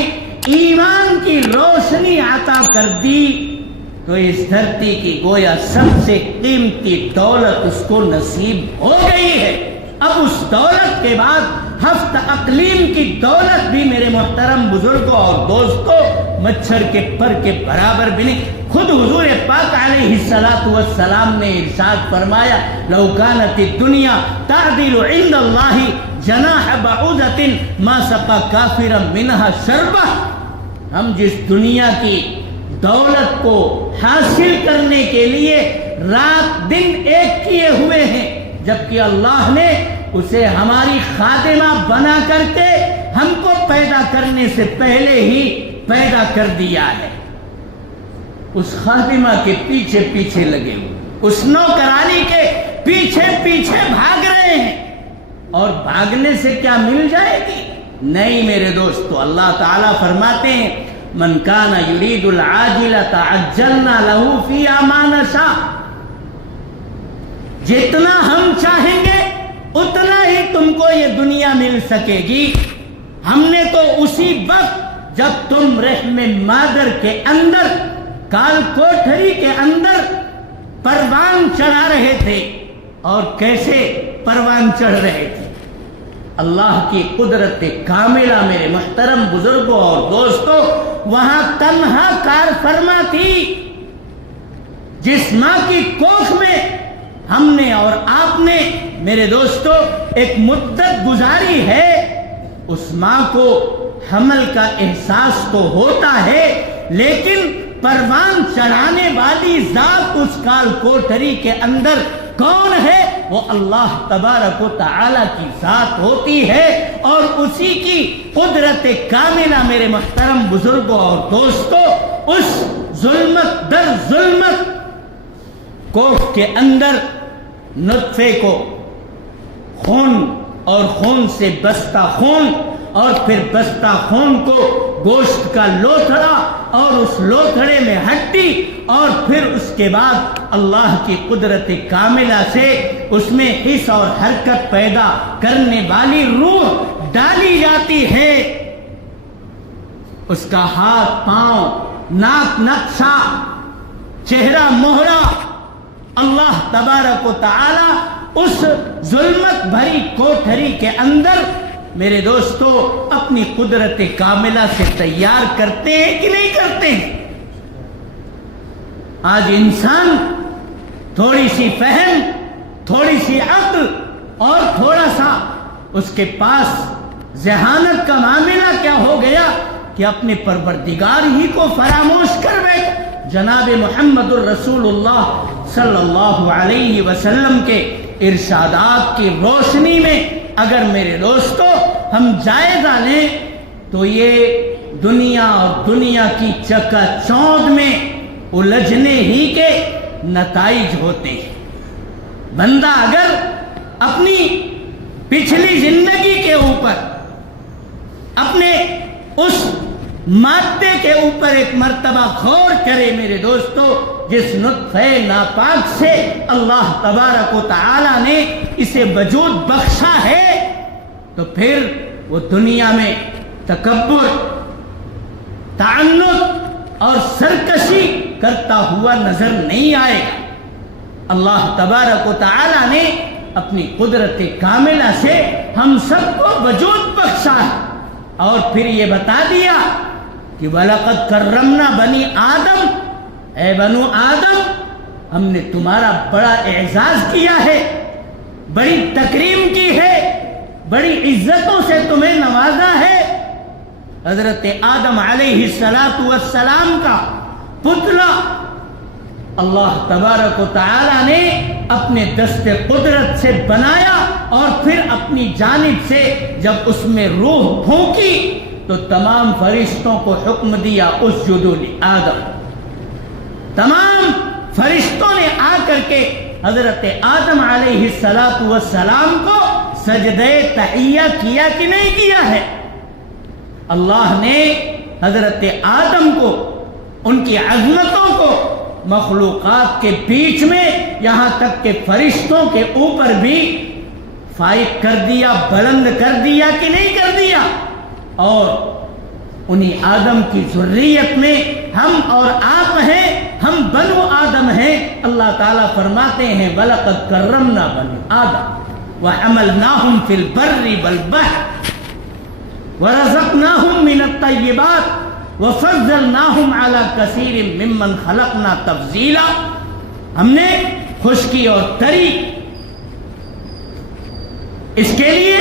ایمان کی روشنی عطا کر دی، تو اس دھرتی کی گویا سب سے قیمتی دولت اس کو نصیب ہو گئی ہے۔ اب اس دولت کے بعد ہفت اقلیم کی دولت بھی میرے محترم بزرگوں اور دوستوں مچھر کے پر کے برابر بھی نہیں۔ خود حضور پاک علیہ الصلوۃ والسلام نے ارشاد فرمایا لو کانت الدنیا تعدل عند اللہ جناح بعوضۃ ما سقى کافرا منها شربہ۔ ہم جس دنیا کی دولت کو حاصل کرنے کے لیے رات دن ایک کیے ہوئے ہیں، جبکہ اللہ نے اسے ہماری خادمہ بنا کر کے ہم کو پیدا کرنے سے پہلے ہی پیدا کر دیا ہے، اس خادمہ کے پیچھے پیچھے لگے ہوئے، اس نوکرانی کے پیچھے پیچھے بھاگ رہے ہیں، اور بھاگنے سے کیا مل جائے گی؟ نہیں میرے دوستو، اللہ تعالیٰ فرماتے ہیں من کان یرید العاجلۃ عجلنا له فیہا ما نشاء، جتنا ہم چاہیں گے اتنا ہی تم کو یہ دنیا مل سکے گی۔ ہم نے تو اسی وقت جب تم رحم مادر کے اندر کال کوٹھری کے اندر پروان چڑھا رہے تھے، اور کیسے پروان چڑھ رہے تھے، اللہ کی قدرت کاملہ میرے محترم بزرگوں اور دوستوں وہاں تنہا کار فرما تھی۔ جس ماں کی کوکھ میں ہم نے اور آپ نے میرے دوستو ایک مدت گزاری ہے، اس ماں کو حمل کا احساس تو ہوتا ہے، لیکن پروان چڑھانے والی ذات اس کال کوٹری کے اندر کون ہے؟ وہ اللہ تبارک و تعالی کی ذات ہوتی ہے، اور اسی کی قدرت کاملہ میرے محترم بزرگوں اور دوستوں اس ظلمت در ظلمت کوکھ کے اندر نطفے کو خون اور خون سے بستہ خون اور پھر بستہ خون کو گوشت کا لوتھڑا اور اس لوتھڑے میں ہڈی اور پھر اس کے بعد اللہ کی قدرت کاملہ سے اس میں حس اور حرکت پیدا کرنے والی روح ڈالی جاتی ہے۔ اس کا ہاتھ پاؤں ناک نقشہ چہرہ مہرہ اللہ تبارک و تعالی اس ظلمت بھری کوٹھری کے اندر میرے دوستو اپنی قدرت کاملہ سے تیار کرتے ہیں کہ نہیں کرتے ہیں؟ آج انسان تھوڑی سی فہم، تھوڑی سی عقل اور تھوڑا سا اس کے پاس ذہانت کا معاملہ کیا ہو گیا کہ اپنے پروردگار ہی کو فراموش کر بیٹھے۔ جناب محمد الرسول اللہ صلی اللہ علیہ وسلم کے ارشادات کی روشنی میں اگر میرے دوستو ہم جائزہ لیں تو یہ دنیا اور دنیا کی چکا چوند میں الجھنے ہی کے نتائج ہوتے ہیں۔ بندہ اگر اپنی پچھلی زندگی کے اوپر اپنے اس مادے کے اوپر ایک مرتبہ غور کرے میرے دوستو، جس نطفہ ناپاک سے اللہ تبارک و تعالی نے اسے وجود بخشا ہے، تو پھر وہ دنیا میں تکبر، تعنت اور سرکشی کرتا ہوا نظر نہیں آئے گا۔ اللہ تبارک و تعالی نے اپنی قدرت کاملہ سے ہم سب کو وجود بخشا ہے، اور پھر یہ بتا دیا کہ وَلَقَدْ كَرَّمْنَا بَنِي آدم، اے بنو آدم ہم نے تمہارا بڑا اعزاز کیا ہے، بڑی تکریم کی ہے، بڑی عزتوں سے تمہیں نوازا ہے۔ حضرت آدم علیہ السلام کا پتلا اللہ تبارک و تعالی نے اپنے دست قدرت سے بنایا، اور پھر اپنی جانب سے جب اس میں روح پھونکی تو تمام فرشتوں کو حکم دیا اسجدوا لآدم۔ تمام فرشتوں نے آ کر کے حضرت آدم علیہ السلام کو سجدہ تحیہ کیا کہ نہیں کیا ہے؟ اللہ نے حضرت آدم کو، ان کی عظمتوں کو مخلوقات کے بیچ میں یہاں تک کہ فرشتوں کے اوپر بھی فائق کر دیا، بلند کر دیا کہ نہیں کر دیا؟ اور انہیں آدم کی ذریت میں ہم اور آپ ہیں، ہم بنو آدم ہیں۔ اللہ تعالیٰ فرماتے ہیں وَلَقَدْ كَرَّمْنَا بَنِي آدَمَ وَحَمَلْنَاهُمْ فِي الْبَرِّ وَالْبَحْرِ وَرَزَقْنَاهُمْ مِنَ الطَّيِّبَاتِ وَفَضَّلْنَاهُمْ عَلَى كَثِيرٍ مِّمَّنْ خَلَقْنَا تَفْضِيلًا۔ ہم نے خشکی اور تری اس کے لیے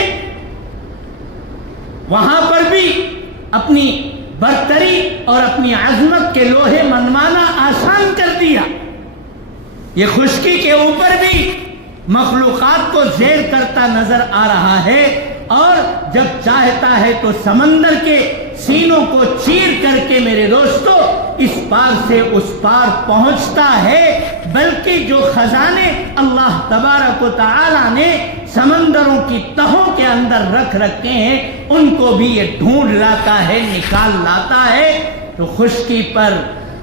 وہاں پر بھی اپنی برتری اور اپنی عظمت کے لوہے منوانا آسان کر دیا۔ یہ خشکی کے اوپر بھی مخلوقات کو زیر کرتا نظر آ رہا ہے، اور جب چاہتا ہے تو سمندر کے سینوں کو چیر کر کے میرے دوستو اس پار سے اس پار پہنچتا ہے، بلکہ جو خزانے اللہ تبارک و تعالی نے سمندروں کی تہوں کے اندر رکھ رکھے ہیں ان کو بھی یہ ڈھونڈ لاتا ہے، نکال لاتا ہے۔ تو خشکی پر،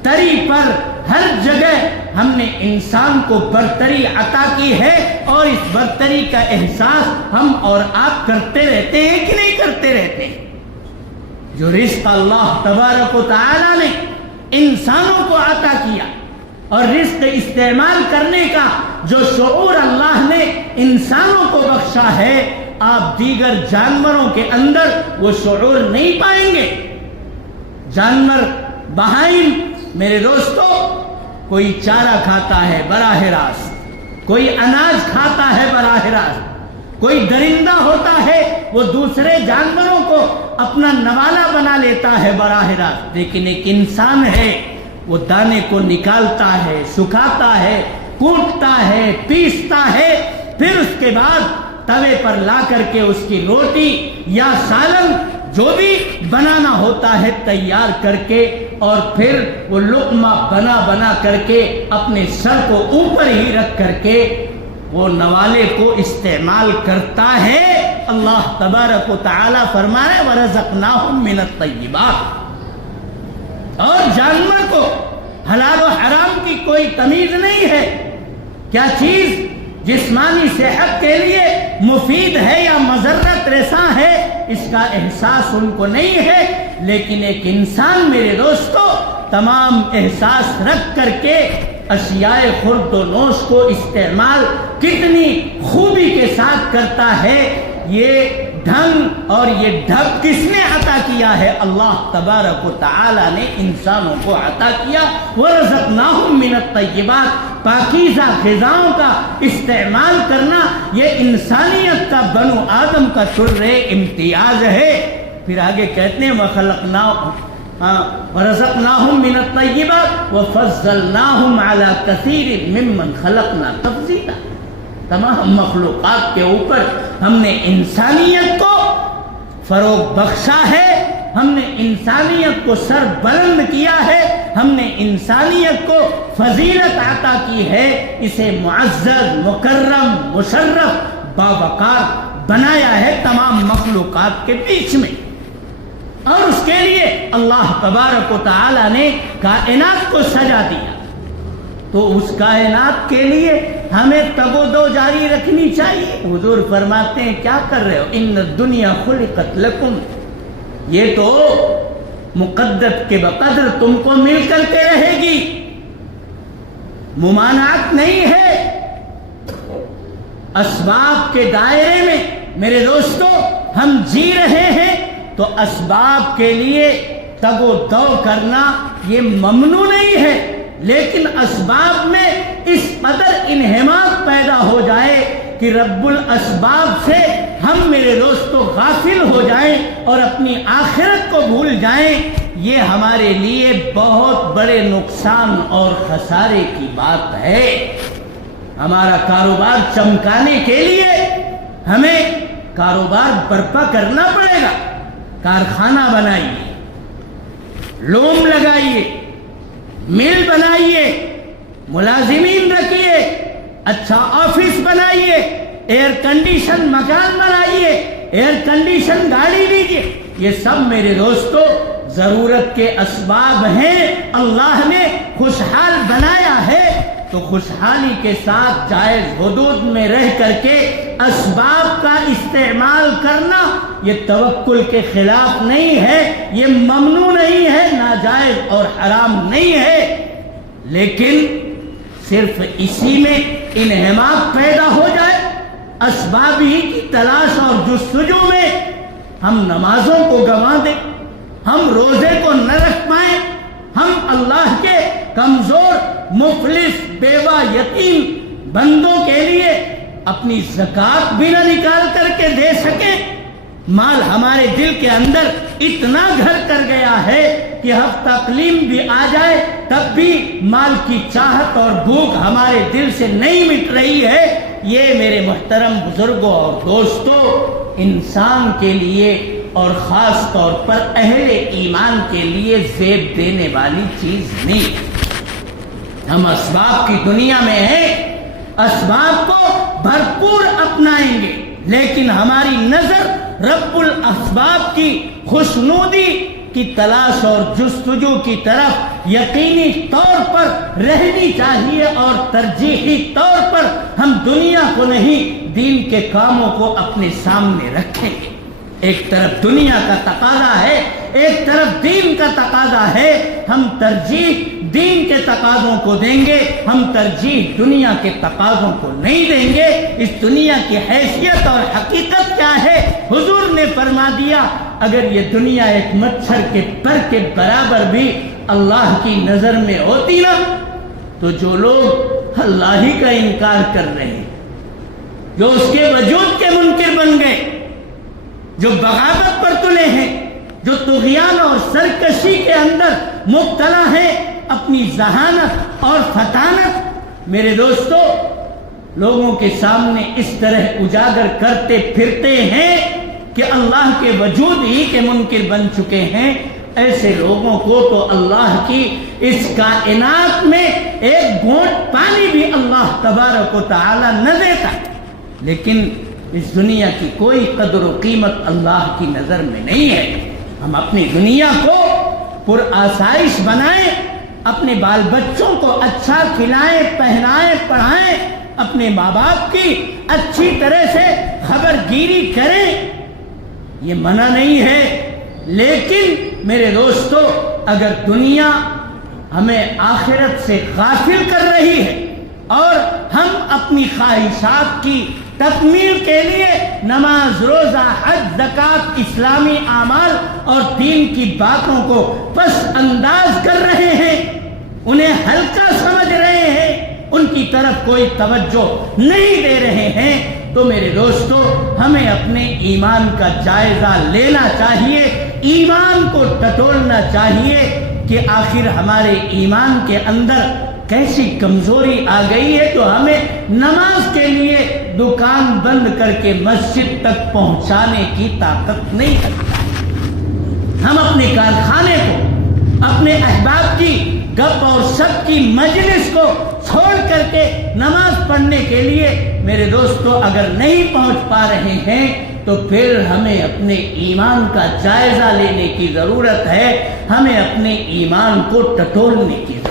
تری پر، ہر جگہ ہم نے انسان کو برتری عطا کی ہے، اور اس برتری کا احساس ہم اور آپ کرتے رہتے ہیں کہ نہیں کرتے رہتے ہیں؟ جو رزق اللہ تبارک و تعالی نے انسانوں کو عطا کیا اور رزق استعمال کرنے کا جو شعور اللہ نے انسانوں کو بخشا ہے، آپ دیگر جانوروں کے اندر وہ شعور نہیں پائیں گے۔ جانور، بہائم میرے دوستو، کوئی چارہ کھاتا ہے براہ راست، کوئی اناج کھاتا ہے براہ راست، کوئی درندہ ہوتا ہے وہ دوسرے جانوروں کو اپنا نوالا بنا لیتا ہے براہ راست، لیکن ایک انسان ہے وہ دانے کو نکالتا ہے، سکھاتا ہے، کوٹتا ہے، پیستا ہے، پھر اس کے بعد توے پر لا کر کے اس کی روٹی یا سالن جو بھی بنانا ہوتا ہے تیار کر کے، اور پھر وہ لقمہ بنا بنا کر کے اپنے سر کو اوپر ہی رکھ کر کے وہ نوالے کو استعمال کرتا ہے۔ اللہ تبارک و تعالی فرمائے وَرَزَقْنَاهُمْ مِنَ الطَّيِّبَاتِ۔ اور جانور کو حلال و حرام کی کوئی تمیز نہیں ہے، کیا چیز جسمانی صحت کے لیے مفید ہے یا مضرت رساں ہے اس کا احساس ان کو نہیں ہے، لیکن ایک انسان میرے دوستو تمام احساس رکھ کر کے اشیاء خورد و نوش کو استعمال کتنی خوبی کے ساتھ کرتا ہے۔ یہ ڈھنگ اور یہ ڈھب کس نے عطا کیا ہے؟ اللہ تبارک و تعالی نے انسانوں کو عطا کیا۔ وَرَزَقْنَاهُمْ مِنَ الطَّيِّبَاتِ، پاکیزہ غذاؤں کا استعمال کرنا یہ انسانیت کا، بنو آدم کا شرع امتیاز ہے۔ پھر آگے کہتے ہیں وَرَزَقْنَاهُمْ مِنَ الطَّيِّبَاتِ وَفَضَّلْنَاهُمْ عَلَى كَثِيرٍ مِّمَّنْ خَلَقْنَا تَفْضِيلًا۔ تمام مخلوقات کے اوپر ہم نے انسانیت کو فروغ بخشا ہے، ہم نے انسانیت کو سر بلند کیا ہے، ہم نے انسانیت کو فضیلت عطا کی ہے، اسے معزز، مکرم، مشرف، باوقار بنایا ہے تمام مخلوقات کے بیچ میں۔ اور اس کے لیے اللہ تبارک و تعالی نے کائنات کو سجا دیا، تو اس کائنات کے لیے ہمیں تگ و دو جاری رکھنی چاہیے۔ حضور فرماتے ہیں کیا کر رہے ہو؟ ان الدنیا خلقت لکم، یہ تو مقدر کے بقدر تم کو مل کر کے رہے گی، ممانعت نہیں ہے۔ اسباب کے دائرے میں میرے دوستو ہم جی رہے ہیں، تو اسباب کے لیے تگ و دو کرنا یہ ممنوع نہیں ہے، لیکن اسباب میں اس قدر انہماک پیدا ہو جائے کہ رب الاسباب سے ہم میرے دوستو غافل ہو جائیں اور اپنی آخرت کو بھول جائیں، یہ ہمارے لیے بہت بڑے نقصان اور خسارے کی بات ہے۔ ہمارا کاروبار چمکانے کے لیے ہمیں کاروبار برپا کرنا پڑے گا، کارخانہ بنائیے، لوم لگائیے، مل بنائیے، ملازمین رکھیے، اچھا آفس بنائیے، ایئر کنڈیشن مکان بنائیے، ایئر کنڈیشن گاڑی لیجیے، یہ سب میرے دوستو ضرورت کے اسباب ہیں۔ اللہ نے خوشحال بنایا ہے، تو خوشحالی کے ساتھ جائز حدود میں رہ کر کے اسباب کا استعمال کرنا یہ توکل کے خلاف نہیں ہے، یہ ممنوع نہیں ہے، ناجائز اور حرام نہیں ہے، لیکن صرف اسی میں انہماک پیدا ہو جائے، اسباب ہی کی تلاش اور جستجو میں ہم نمازوں کو گنوا دیں، ہم روزے کو نہ رکھ پائیں، ہم اللہ کے کمزور مفلس بیوہ یتیم بندوں کے لیے اپنی زکوٰۃ بھی نہ نکال کر کے دے سکیں۔ مال ہمارے دل کے اندر اتنا گھر کر گیا ہے کہ ہفتہ تقلیم بھی آ جائے تب بھی مال کی چاہت اور بھوک ہمارے دل سے نہیں مٹ رہی ہے۔ یہ میرے محترم بزرگوں اور دوستوں انسان کے لیے اور خاص طور پر اہل ایمان کے لیے زیب دینے والی چیز نہیں۔ ہم اسباب کی دنیا میں ہیں، اسباب کو بھرپور اپنائیں گے، لیکن ہماری نظر رب الاسباب کی خوشنودی کی تلاش اور جستجو کی طرف یقینی طور پر رہنی چاہیے، اور ترجیحی طور پر ہم دنیا کو نہیں دین کے کاموں کو اپنے سامنے رکھیں گے۔ ایک طرف دنیا کا تقاضا ہے، ایک طرف دین کا تقاضا ہے، ہم ترجیح دین کے تقاضوں کو دیں گے، ہم ترجیح دنیا کے تقاضوں کو نہیں دیں گے۔ اس دنیا کی حیثیت اور حقیقت کیا ہے؟ حضور نے فرما دیا اگر یہ دنیا ایک مچھر کے پر کے برابر بھی اللہ کی نظر میں ہوتی نا، تو جو لوگ اللہ ہی کا انکار کر رہے ہیں، جو اس کے وجود کے منکر بن گئے، جو بغاوت پر تلے ہیں، جو طغیان اور سرکشی کے اندر مبتلا ہیں، اپنی ذہانت اور فطانت میرے دوستو لوگوں کے سامنے اس طرح اجاگر کرتے پھرتے ہیں کہ اللہ کے وجود ہی کے منکر بن چکے ہیں۔ ایسے لوگوں کو تو اللہ کی اس کائنات میں ایک گھونٹ پانی بھی اللہ تبارک و تعالی نہ دیتا، لیکن اس دنیا کی کوئی قدر و قیمت اللہ کی نظر میں نہیں ہے۔ ہم اپنی دنیا کو پر آسائش بنائیں، اپنے بال بچوں کو اچھا کھلائیں، پہنائیں، پڑھائیں، اپنے ماں باپ کی اچھی طرح سے خبر گیری کریں، یہ منع نہیں ہے، لیکن میرے دوستو اگر دنیا ہمیں آخرت سے غافل کر رہی ہے اور ہم اپنی خواہشات کی تکمیل کے لیے نماز، روزہ، حج، زکوٰۃ، اسلامی اعمال اور دین کی باتوں کو پس انداز کر رہے ہیں، انہیں ہلکا سمجھ رہے ہیں، ان کی طرف کوئی توجہ نہیں دے رہے ہیں، تو میرے دوستو ہمیں اپنے ایمان کا جائزہ لینا چاہیے، ایمان کو ٹٹولنا چاہیے کہ آخر ہمارے ایمان کے اندر کیسی کمزوری آ گئی ہے جو ہمیں نماز کے لیے دکان بند کر کے مسجد تک پہنچانے کی طاقت نہیں رکھتا۔ ہم اپنے کارخانے کو، اپنے احباب کی گپ اور شپ کی مجلس کو چھوڑ کر کے نماز پڑھنے کے لیے میرے دوستو اگر نہیں پہنچ پا رہے ہیں تو پھر ہمیں اپنے ایمان کا جائزہ لینے کی ضرورت ہے، ہمیں اپنے ایمان کو ٹٹولنے کی ضرورت ہے۔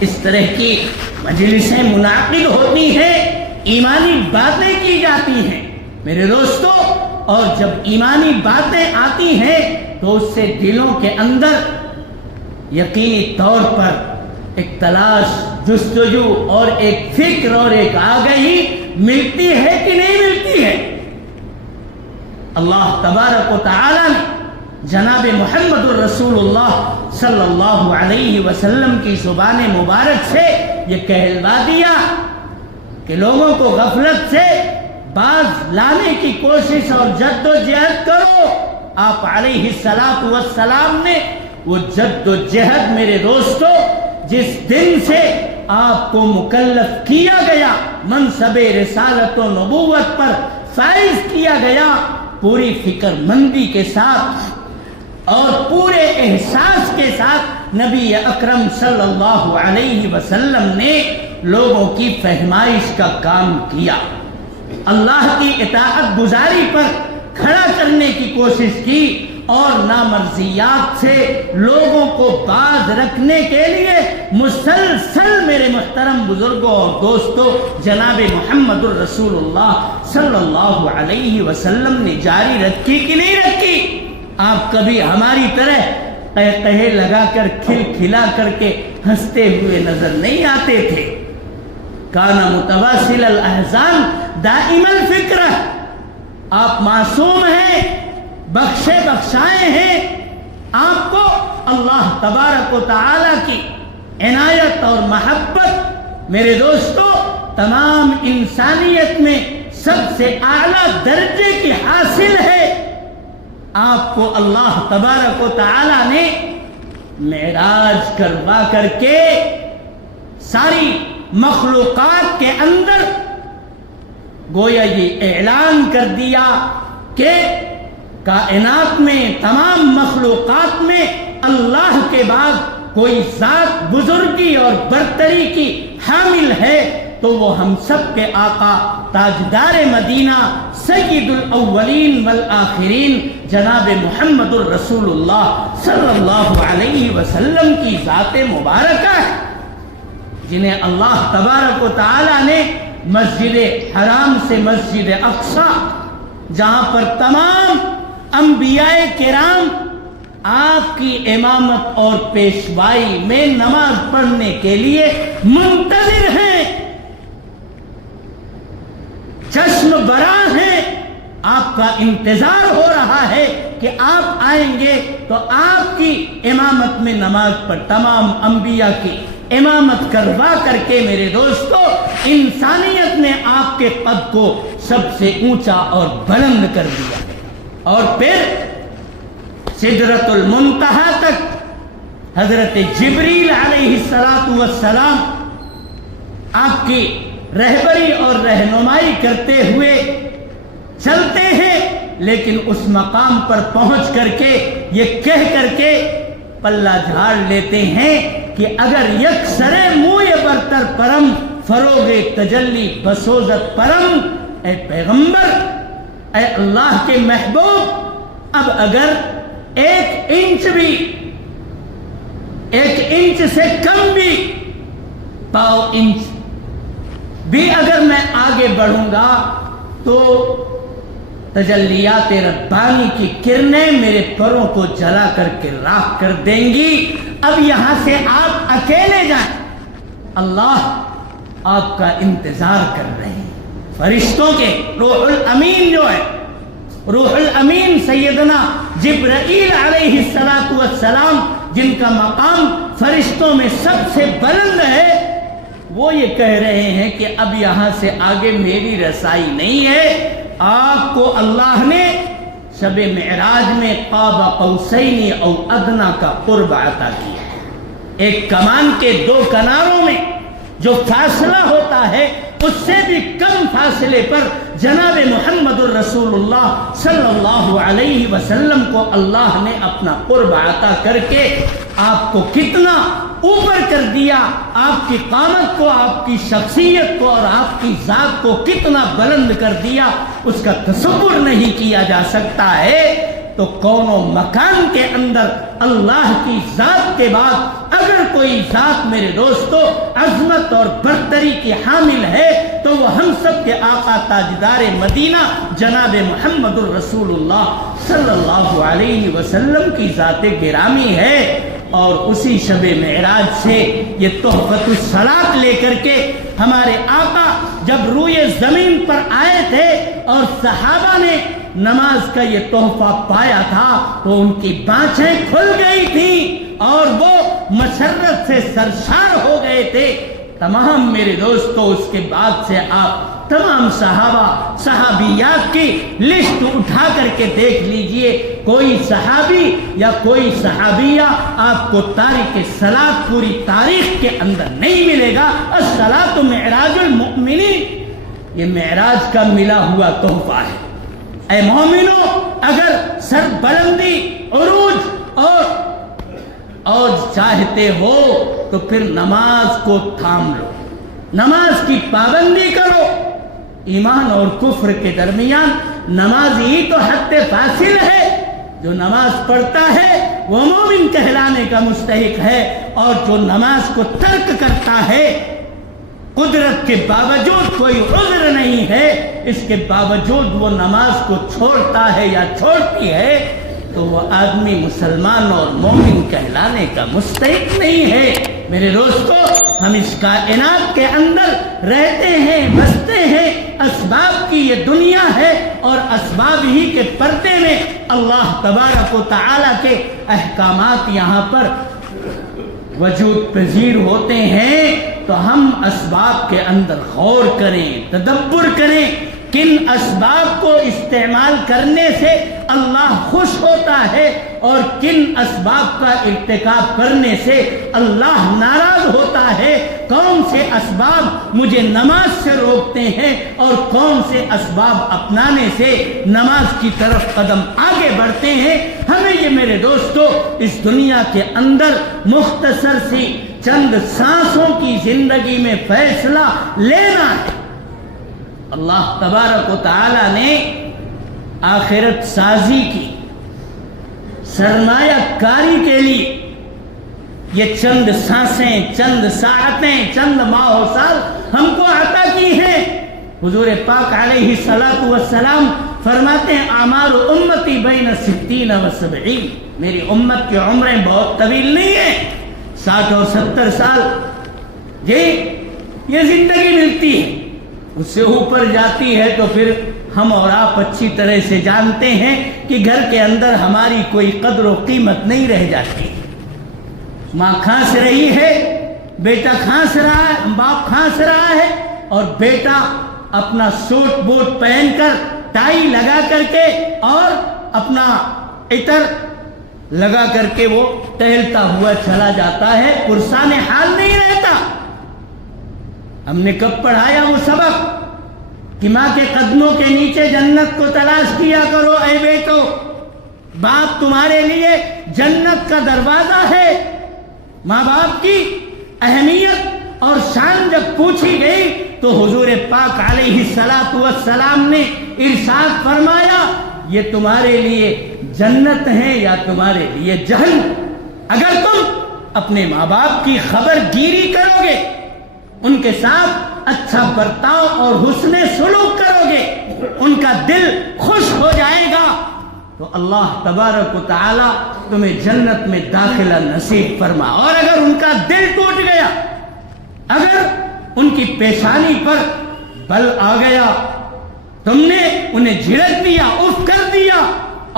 اس طرح کی مجلسیں منعقد ہوتی ہیں، ایمانی باتیں کی جاتی ہیں میرے دوستو، اور جب ایمانی باتیں آتی ہیں تو اس سے دلوں کے اندر یقینی طور پر ایک تلاش، جستجو اور ایک فکر اور ایک آگہی ملتی ہے کہ نہیں ملتی ہے۔ اللہ تبارک و تعالی نے جناب محمد الرسول اللہ صلی اللہ علیہ وسلم کی زبان مبارک سے یہ کہلوا دیا کہ لوگوں کو غفلت سے باز لانے کی کوشش اور جد و جہد کرو۔ آپ علیہ السلام نے وہ جد و جہد میرے دوستو جس دن سے آپ کو مکلف کیا گیا، منصب رسالت و نبوت پر فائز کیا گیا، پوری فکر مندی کے ساتھ اور پورے احساس کے ساتھ نبی اکرم صلی اللہ علیہ وسلم نے لوگوں کی فہمائش کا کام کیا، اللہ کی اطاعت گزاری پر کھڑا کرنے کی کوشش کی، اور نامرضیات سے لوگوں کو باز رکھنے کے لیے مسلسل میرے محترم بزرگوں اور دوستوں جناب محمد الرسول اللہ صلی اللہ علیہ وسلم نے جاری رکھی کہ نہیں رکھی؟ آپ کبھی ہماری طرح قہقہے لگا کر کھلا کر کے ہنستے ہوئے نظر نہیں آتے تھے. کان متواصل الاحزان دائم الفکرہ. آپ معصوم ہیں، بخشے بخشائے ہیں. آپ کو اللہ تبارک و تعالی کی عنایت اور محبت میرے دوستو تمام انسانیت میں سب سے اعلیٰ درجے کی حاصل ہے. آپ کو اللہ تبارک و تعالی نے معراج کروا کر کے ساری مخلوقات کے اندر گویا یہ اعلان کر دیا کہ کائنات میں تمام مخلوقات میں اللہ کے بعد کوئی ذات بزرگی اور برتری کی حامل ہے تو وہ ہم سب کے آقا تاجدار مدینہ سید الاولین والآخرین جناب محمد الرسول اللہ صلی اللہ علیہ وسلم کی ذات مبارکہ ہے، جنہیں اللہ تبارک و تعالی نے مسجد حرام سے مسجد اقصی، جہاں پر تمام انبیاء کرام آپ کی امامت اور پیشوائی میں نماز پڑھنے کے لیے منتظر ہیں، چشم براہ ہیں، آپ کا انتظار ہو رہا ہے کہ آپ آئیں گے تو آپ کی امامت میں نماز پر تمام انبیاء کی امامت کروا کر کے میرے دوستو انسانیت نے آپ کے قد کو سب سے اونچا اور بلند کر دیا، اور پھر سدرۃ المنتہا تک حضرت جبریل علیہ السلام آپ کی رہبری اور رہنمائی کرتے ہوئے چلتے ہیں، لیکن اس مقام پر پہنچ کر کے یہ کہہ کر کے پلہ جھاڑ لیتے ہیں کہ اگر یک سرے موئے برتر پرم فروغ تجلی بسوزت پرم، اے پیغمبر، اے اللہ کے محبوب، اب اگر ایک انچ سے کم بھی، پاؤ انچ بھی اگر میں آگے بڑھوں گا تو تجلیات ربانی کی کرنیں میرے پروں کو جلا کر کے راکھ کر دیں گی. اب یہاں سے آپ اکیلے جائیں، اللہ آپ کا انتظار کر رہے ہیں. فرشتوں کے روح الامین جو ہے، روح الامین سیدنا جبرائیل علیہ السلام، جن کا مقام فرشتوں میں سب سے بلند ہے، وہ یہ کہہ رہے ہیں کہ اب یہاں سے آگے میری رسائی نہیں ہے. آپ کو اللہ نے شب معراج میں قاب قوسین او ادنا کا قرب عطا کیا ہے. ایک کمان کے دو کناروں میں جو فاصلہ ہوتا ہے اس سے بھی کم فاصلے پر جناب محمد الرسول اللہ صلی اللہ علیہ وسلم کو اللہ نے اپنا قرب عطا کر کے آپ کو کتنا اوپر کر دیا، آپ کی قامت کو، آپ کی شخصیت کو اور آپ کی ذات کو کتنا بلند کر دیا، اس کا تصور نہیں کیا جا سکتا ہے. تو کون و مکان کے اندر اللہ کی ذات کے بعد اگر کوئی ذات میرے دوستو عظمت اور برتری کی حامل ہے تو وہ ہم سب کے آقا تاجدار مدینہ جناب محمد الرسول اللہ صلی اللہ علیہ وسلم کی ذات گرامی ہے. اور اسی شب معراج سے یہ تحفۃ الصلاۃ لے کر کے ہمارے آقا جب روئے زمین پر آئے تھے اور صحابہ نے نماز کا یہ تحفہ پایا تھا تو ان کی بانچیں کھل گئی تھیں اور وہ مسرت سے سرشار ہو گئے تھے. تمام میرے دوستو اس کے بعد سے آپ تمام صحابہ صحابیات کی لسٹ اٹھا کر کے دیکھ لیجئے، کوئی صحابی یا کوئی صحابیہ آپ کو تارک صلاۃ پوری تاریخ کے اندر نہیں ملے گا. الصلاۃ معراج المؤمنین، یہ معراج کا ملا ہوا تحفہ ہے. اے مومنو، اگر سر بلندی، عروج اور چاہتے ہو تو پھر نماز کو تھام لو، نماز کی پابندی کرو. ایمان اور کفر کے درمیان نماز ہی تو حد فاصل ہے. جو نماز پڑھتا ہے وہ مومن کہلانے کا مستحق ہے، اور جو نماز کو ترک کرتا ہے قدرت کے باوجود، کوئی عذر نہیں ہے، اس کے باوجود وہ نماز کو چھوڑتا ہے یا چھوڑتی ہے، تو وہ آدمی مسلمان اور مومن کہلانے کا مستحق نہیں ہے۔ میرے دوستو، ہم اس کائنات کے اندر رہتے ہیں، بستے ہیں، اسباب کی یہ دنیا ہے، اور اسباب ہی کے پردے میں اللہ تبارک و تعالی کے احکامات یہاں پر وجود پذیر ہوتے ہیں۔ تو ہم اسباب کے اندر غور کریں، تدبر کریں، کن اسباب کو استعمال کرنے سے اللہ خوش ہوتا ہے اور کن اسباب کا ارتکاب کرنے سے اللہ ناراض ہوتا ہے، کون سے اسباب مجھے نماز سے روکتے ہیں اور کون سے اسباب اپنانے سے نماز کی طرف قدم آگے بڑھتے ہیں۔ ہمیں یہ میرے دوستو اس دنیا کے اندر مختصر سی چند سانسوں کی زندگی میں فیصلہ لینا ہے۔ اللہ تبارک و تعالی نے آخرت سازی کی، سرمایہ کاری کے لیے یہ چند سانسیں، چند ساعتیں، چند ماہ و سال ہم کو عطا کی ہیں۔ حضور پاک علیہ الصلوۃ والسلام فرماتے ہیں اعمار امتی بین 60 و 70، میری امت کی عمریں بہت طویل نہیں ہیں، 60 اور 70 سال یہ زندگی ملتی ہے، اس سے اوپر جاتی ہے تو پھر ہم اور آپ اچھی طرح سے جانتے ہیں کہ گھر کے اندر ہماری کوئی قدر و قیمت نہیں رہ جاتی۔ ماں کھانس رہی ہے، بیٹا کھانس رہا ہے، باپ کھانس رہا ہے، اور بیٹا اپنا سوٹ بوٹ پہن کر، ٹائی لگا کر کے اور اپنا عطر لگا کر کے وہ ٹہلتا ہوا چلا جاتا ہے، پرسان حال نہیں رہتا۔ ہم نے کب پڑھایا وہ سبق کہ ماں کے قدموں کے نیچے جنت کو تلاش کیا کرو اے بیٹو، باپ تمہارے لیے جنت کا دروازہ ہے۔ ماں باپ کی اہمیت اور شان جب پوچھی گئی تو حضور پاک علیہ الصلوۃ والسلام نے ارشاد فرمایا یہ تمہارے لیے جنت ہے یا تمہارے لیے جہنم۔ اگر تم اپنے ماں باپ کی خبر گیری کرو گے، ان کے ساتھ اچھا برتاؤ اور حسن سلوک کرو گے، ان کا دل خوش ہو جائے گا، تو اللہ تبارک و تعالی تمہیں جنت میں داخلہ نصیب فرما۔ اور اگر ان کا دل ٹوٹ گیا، اگر ان کی پیشانی پر بل آ گیا، تم نے انہیں جھڑک دیا، اف کر دیا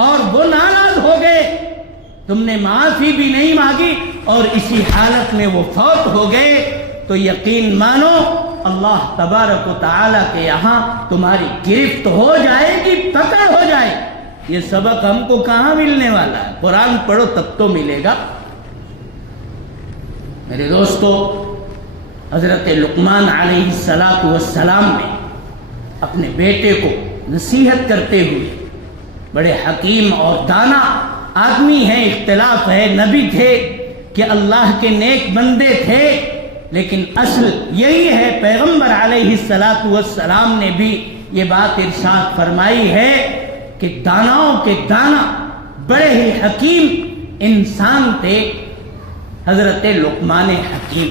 اور وہ ناراض ہو گئے، تم نے معافی بھی نہیں مانگی اور اسی حالت میں وہ فوت ہو گئے، تو یقین مانو اللہ تبارک و تعالی کے یہاں تمہاری گرفت ہو جائے گی، پکڑ ہو جائے۔ یہ سبق ہم کو کہاں ملنے والا ہے؟ قرآن پڑھو تب تو ملے گا۔ میرے دوستو، حضرت لقمان علیہ السلام نے اپنے بیٹے کو نصیحت کرتے ہوئے، بڑے حکیم اور دانا آدمی ہیں، اختلاف ہے، نبی تھے کہ اللہ کے نیک بندے تھے، لیکن اصل یہی ہے، پیغمبر علیہ السلام نے بھی یہ بات ارشاد فرمائی ہے کہ داناؤں کے دانا بڑے ہی حکیم انسان تھے حضرت لقمان حکیم۔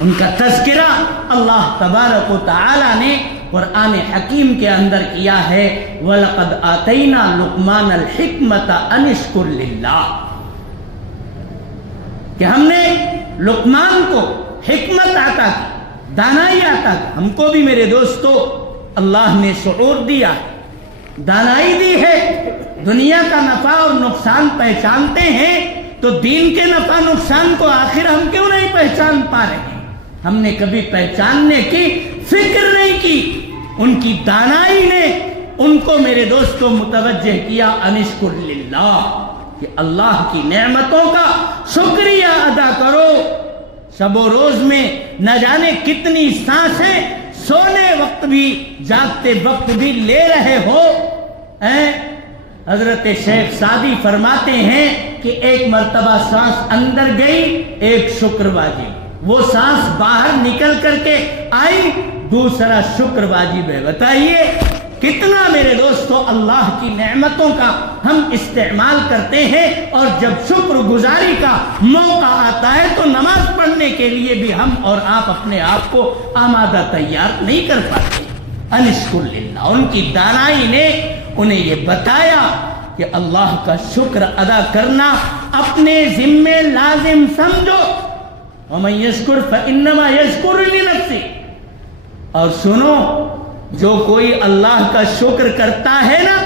ان کا تذکرہ اللہ تبارک و تعالی نے قرآن حکیم کے اندر کیا ہے، وَلَقَدْ آتَيْنَا لُقْمَانَ الْحِكْمَةَ أَنِ اشْكُرْ لِلَّهِ، کہ ہم نے لقمان کو حکمت عطا کی، دانائی عطا کی۔ ہم کو بھی میرے دوستو اللہ نے شعور دیا ہے، دانائی دی ہے، دنیا کا نفع اور نقصان پہچانتے ہیں، تو دین کے نفع نقصان کو آخر ہم کیوں نہیں پہچان پا رہے ہیں؟ ہم نے کبھی پہچاننے کی فکر نہیں کی۔ ان کی دانائی نے ان کو میرے دوستو متوجہ کیا انشکر للہ، کہ اللہ کی نعمتوں کا شکریہ ادا کرو۔ شب و روز میں نہ جانے کتنی سانسیں، سونے وقت بھی جاگتے وقت بھی لے رہے ہو۔ حضرت شیخ سعدی فرماتے ہیں کہ ایک مرتبہ سانس اندر گئی، ایک شکر واجب، وہ سانس باہر نکل کر کے آئی، دوسرا شکر واجب ہے۔ بتائیے کتنا میرے دوستو اللہ کی نعمتوں کا ہم استعمال کرتے ہیں، اور جب شکر گزاری کا موقع آتا ہے تو نماز پڑھنے کے لیے بھی ہم اور آپ اپنے آپ کو آمادہ تیار نہیں کر پاتے۔ انشکر للہ، ان کی دانائی نے انہیں یہ بتایا کہ اللہ کا شکر ادا کرنا اپنے ذمے لازم سمجھو، وَمَن يَشْكُرْ فَإِنَّمَا يَشْكُرُ لِنَفْسِهِ، اور سنو، جو کوئی اللہ کا شکر کرتا ہے نا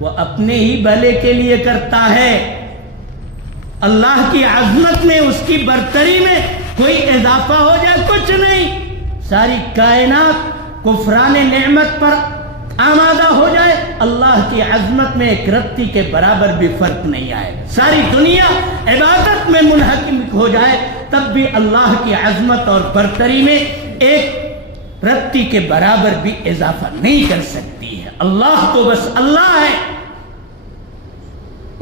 وہ اپنے ہی بھلے کے لیے کرتا ہے۔ اللہ کی عظمت میں، اس کی برتری میں کوئی اضافہ ہو جائے کچھ نہیں، ساری کائنات کفران نعمت پر آمادہ ہو جائے، اللہ کی عظمت میں ایک رتی کے برابر بھی فرق نہیں آئے، ساری دنیا عبادت میں منہکم ہو جائے تب بھی اللہ کی عظمت اور برتری میں ایک رتی کے برابر بھی اضافہ نہیں کر سکتی ہے۔ اللہ تو بس اللہ ہے،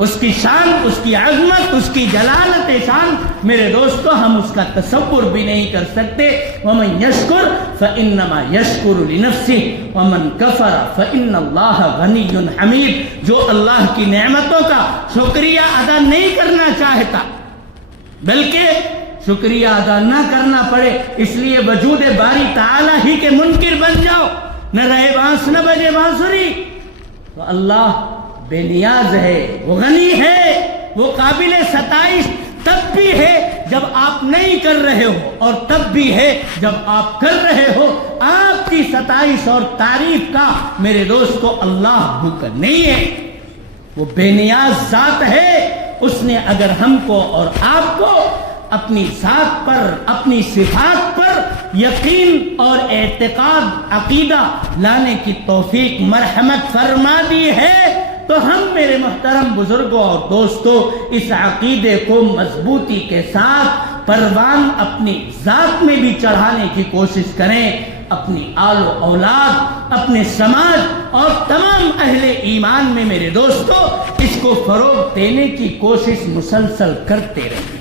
اس کی شان، اس کی عظمت، اس کی جلالت شان میرے دوستو ہم اس کا تصور بھی نہیں کر سکتے۔ وَمَن يَشْكُرْ فَإِنَّمَا يَشْكُرُ لِنَفْسِهِ وَمَن كَفَرَ فَإِنَّ اللَّهَ غَنِيٌّ حَمِيدٌ، جو اللہ کی نعمتوں کا شکریہ ادا نہیں کرنا چاہتا، بلکہ شکریہ ادا نہ کرنا پڑے اس لیے وجود باری تعالی ہی کے منکر بن جاؤ، نہ رہے بانس نہ بجے بانسری، تو اللہ بے نیاز ہے، وہ غنی ہے، وہ قابل ستائش تب بھی ہے جب آپ نہیں کر رہے ہو، اور تب بھی ہے جب آپ کر رہے ہو۔ آپ کی ستائش اور تعریف کا میرے دوستو اللہ بھوکا نہیں ہے، وہ بے نیاز ذات ہے۔ اس نے اگر ہم کو اور آپ کو اپنی ذات پر، اپنی صفات پر یقین اور اعتقاد، عقیدہ لانے کی توفیق مرحمت فرما دی ہے، تو ہم میرے محترم بزرگوں اور دوستوں اس عقیدے کو مضبوطی کے ساتھ پروان اپنی ذات میں بھی چڑھانے کی کوشش کریں، اپنی آل و اولاد، اپنے سماج اور تمام اہل ایمان میں میرے دوستوں اس کو فروغ دینے کی کوشش مسلسل کرتے رہیں،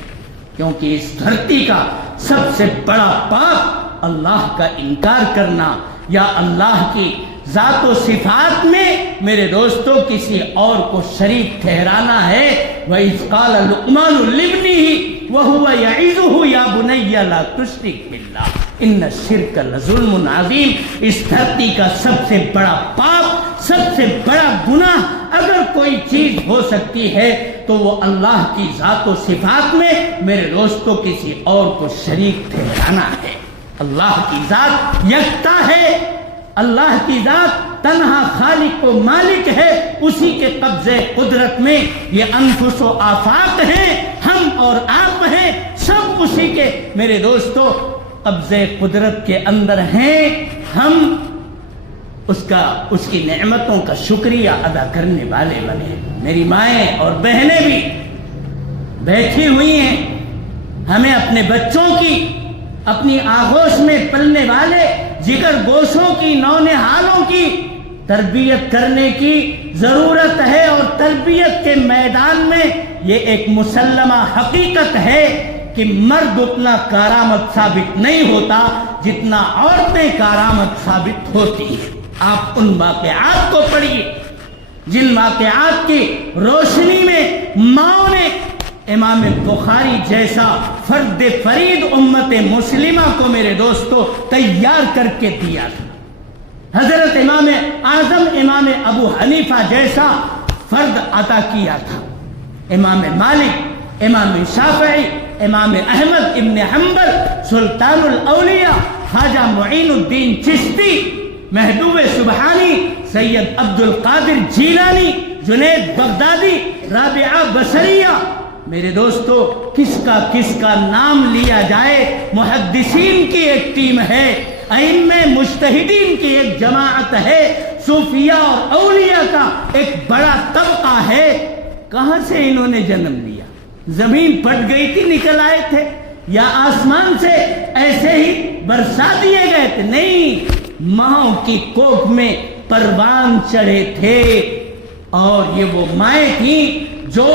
کیونکہ اس دھرتی کا سب سے بڑا پاپ اللہ کا انکار کرنا یا اللہ کی ذات و صفات میں میرے دوستوں کسی اور کو شریک ٹھہرانا ہے۔ وَإِذْ قَالَ لُقْمَانُ لِابْنِهِ وَهُوَ يَعِظُهُ يَا بُنَيَّ لَا تُشْرِكْ بِاللَّهِ إِنَّ الشِّرْكَ لَظُلْمٌ عَظِيمٌ۔ اس دھرتی کا سب سے بڑا پاپ، سب سے بڑا گناہ اگر کوئی چیز ہو سکتی ہے تو وہ اللہ کی ذات و صفات میں میرے دوستوں کسی اور کو شریک ٹھہرانا ہے۔ اللہ کی ذات یکتا ہے، اللہ کی ذات تنہا خالق و مالک ہے، اسی کے قبضے قدرت میں یہ انفس و آفاق ہیں، ہم اور آپ ہیں، سب اسی کے میرے دوستو قبضے قدرت کے اندر ہیں۔ ہم اس کی نعمتوں کا شکریہ ادا کرنے والے بنے۔ میری مائیں اور بہنیں بھی بیٹھی ہوئی ہیں، ہمیں اپنے بچوں کی، اپنی آغوش میں پلنے والے جگر گوشوں کی، نونہالوں کی تربیت کرنے کی ضرورت ہے، اور تربیت کے میدان میں یہ ایک مسلمہ حقیقت ہے کہ مرد اتنا کارآمد ثابت نہیں ہوتا جتنا عورتیں کارآمد ثابت ہوتی ہیں۔ آپ ان واقعات کو پڑھیے جن واقعات کی روشنی میں ماؤں نے امام بخاری جیسا فرد فرید امت مسلمہ کو میرے دوستو تیار کر کے دیا تھا، حضرت امام اعظم امام ابو حنیفہ جیسا فرد عطا کیا تھا، امام مالک، امام شافعی، امام احمد ابن حنبل، سلطان الاولیاء خواجہ معین الدین چشتی، محبوب سبحانی، سید عبد القادر جیلانی، جنید بغدادی، رابعہ بصریہ، میرے دوستو کس کا نام لیا جائے، محدثین کی ایک ٹیم ہے، ائمہ مجتہدین کی ایک جماعت ہے، صوفیاء اور اولیاء کا ایک بڑا طبقہ ہے۔ کہاں سے انہوں نے جنم لیا؟ زمین پھٹ گئی تھی نکل آئے تھے، یا آسمان سے ایسے ہی برسا دیے گئے تھے؟ نہیں، ماؤں کی کوکھ میں پروان چڑھے تھے، اور یہ وہ مائیں تھیں جو